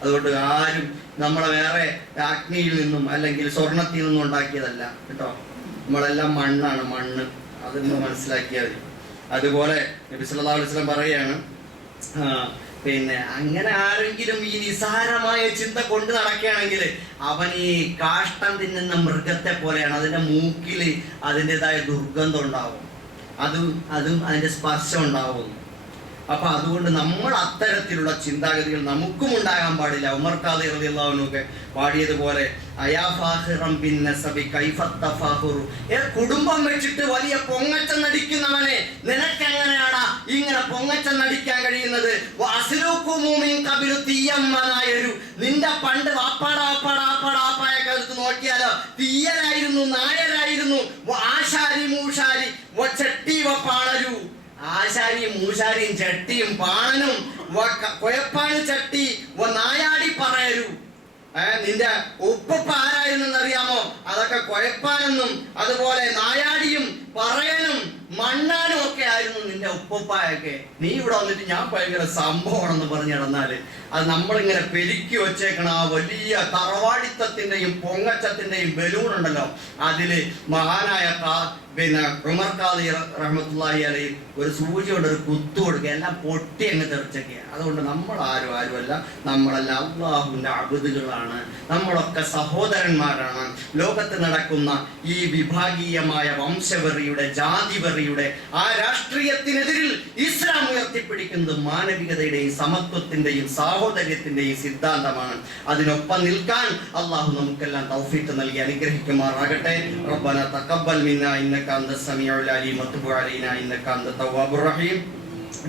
അതുകൊണ്ട് ആരും നമ്മളെ വേറെ അഗ്നിയിൽ നിന്നും അല്ലെങ്കിൽ സ്വർണത്തിൽ നിന്നും ഉണ്ടാക്കിയതല്ല കേട്ടോ. നമ്മളെല്ലാം മണ്ണാണ്, മണ്ണ്. അതൊന്ന് മനസ്സിലാക്കിയാൽ മതി. അതുപോലെ നബി സല്ലല്ലാഹു അലൈഹി വസല്ലം പറയുകയാണ്, പിന്നെ അങ്ങനെ ആരെങ്കിലും ഈ നിസാരമായ ചിന്ത കൊണ്ട് നടക്കുകയാണെങ്കിൽ അവൻ ഈ കാഷ്ടം തിന്നുന്ന മൃഗത്തെ പോലെയാണ്. അതിന്റെ മൂക്കില് അതിൻ്റെതായ ദുർഗന്ധം ഉണ്ടാവും, അതും അതിന്റെ സ്പർശം ഉണ്ടാവും. അപ്പൊ അതുകൊണ്ട് നമ്മൾ അത്തരത്തിലുള്ള ചിന്താഗതികൾ നമുക്കും ഉണ്ടാകാൻ പാടില്ല. ഉമർ ഖാദി റളിയല്ലാഹു അൻഹു ഒക്കെ പാടിയതുപോലെ, കുടുംബം വെച്ചിട്ട് വലിയ പൊങ്ങച്ചം നടിക്കുന്നവനെ, നിനക്കെങ്ങനെയാടാ ഇങ്ങനെ പൊങ്ങച്ചം നടിക്കാൻ കഴിയുന്നത്? നിന്റെ പണ്ട് വാപ്പാടാപ്പായ കാലത്ത് നോക്കിയാലോ തീയനായിരുന്നു, നായരായിരുന്നു. ആശാരി മൂഷാരി ചെട്ടി പാണരു, ആശാരിയും മൂശാരിയും ചട്ടിയും പാണനും കൊയപ്പാണ് ചട്ടി നായാടി പറയരു. നിന്റെ ഉപ്പ ആരായിരുന്നെന്നറിയാമോ? അതൊക്കെ കൊയപ്പാനെന്നും അതുപോലെ നായാടിയും പറയനും മണ്ണാനും ഒക്കെ ആയിരുന്നു നിന്റെ ഉപ്പയൊക്കെ. നീ ഇവിടെ വന്നിട്ട് ഞാൻ ഭയങ്കര സംഭവമാണെന്ന് പറഞ്ഞു നടന്നാല് അത് നമ്മളിങ്ങനെ പെരുക്കി വെച്ചേക്കണ ആ വലിയ തറവാടിത്തത്തിന്റെയും പൊങ്ങച്ചത്തിന്റെയും ബലൂൺ ഉണ്ടല്ലോ, അതില് മഹാനായ പിന്നെ ഉമർ ഖാദി റഹ്മത്തുള്ളാഹി അലൈഹി ഒരു സൂചി കൊണ്ട് ഒരു കുത്തു കൊടുക്കുക, എല്ലാം പൊട്ടി അങ്ങ് തെറിച്ചൊക്കെയാണ്. അതുകൊണ്ട് നമ്മൾ ആരുമല്ല, നമ്മളെല്ലാം അല്ലാഹുവിന്റെ അബ്ദുകളാണ്. നമ്മളൊക്കെ സഹോദരന്മാരാണ്. ലോകത്ത് നടക്കുന്ന ഈ വിഭാഗീയമായ വംശവെറിയുടെ, ജാതിവെറിയുടെ ആ രാഷ്ട്രീയത്തിനെതിരിൽ ഇസ്ലാം ഉയർത്തിപ്പിടിക്കുന്നത് മാനവികതയുടെയും സമത്വത്തിന്റെയും സാഹോദര്യത്തിന്റെയും സിദ്ധാന്തമാണ്. അതിനൊപ്പം നിൽക്കാൻ അള്ളാഹു നമുക്കെല്ലാം തൗഫീഖ് നൽകി അനുഗ്രഹിക്കുമാറാകട്ടെ. റബ്ബന തഖബ്ബൽ മിന്നാ ഇന്നക അന്തസ് സമീഉൽ അലീം വതുബ് അലൈനാ ഇന്നക അന്തത് തവ്വാബുർ റഹീം.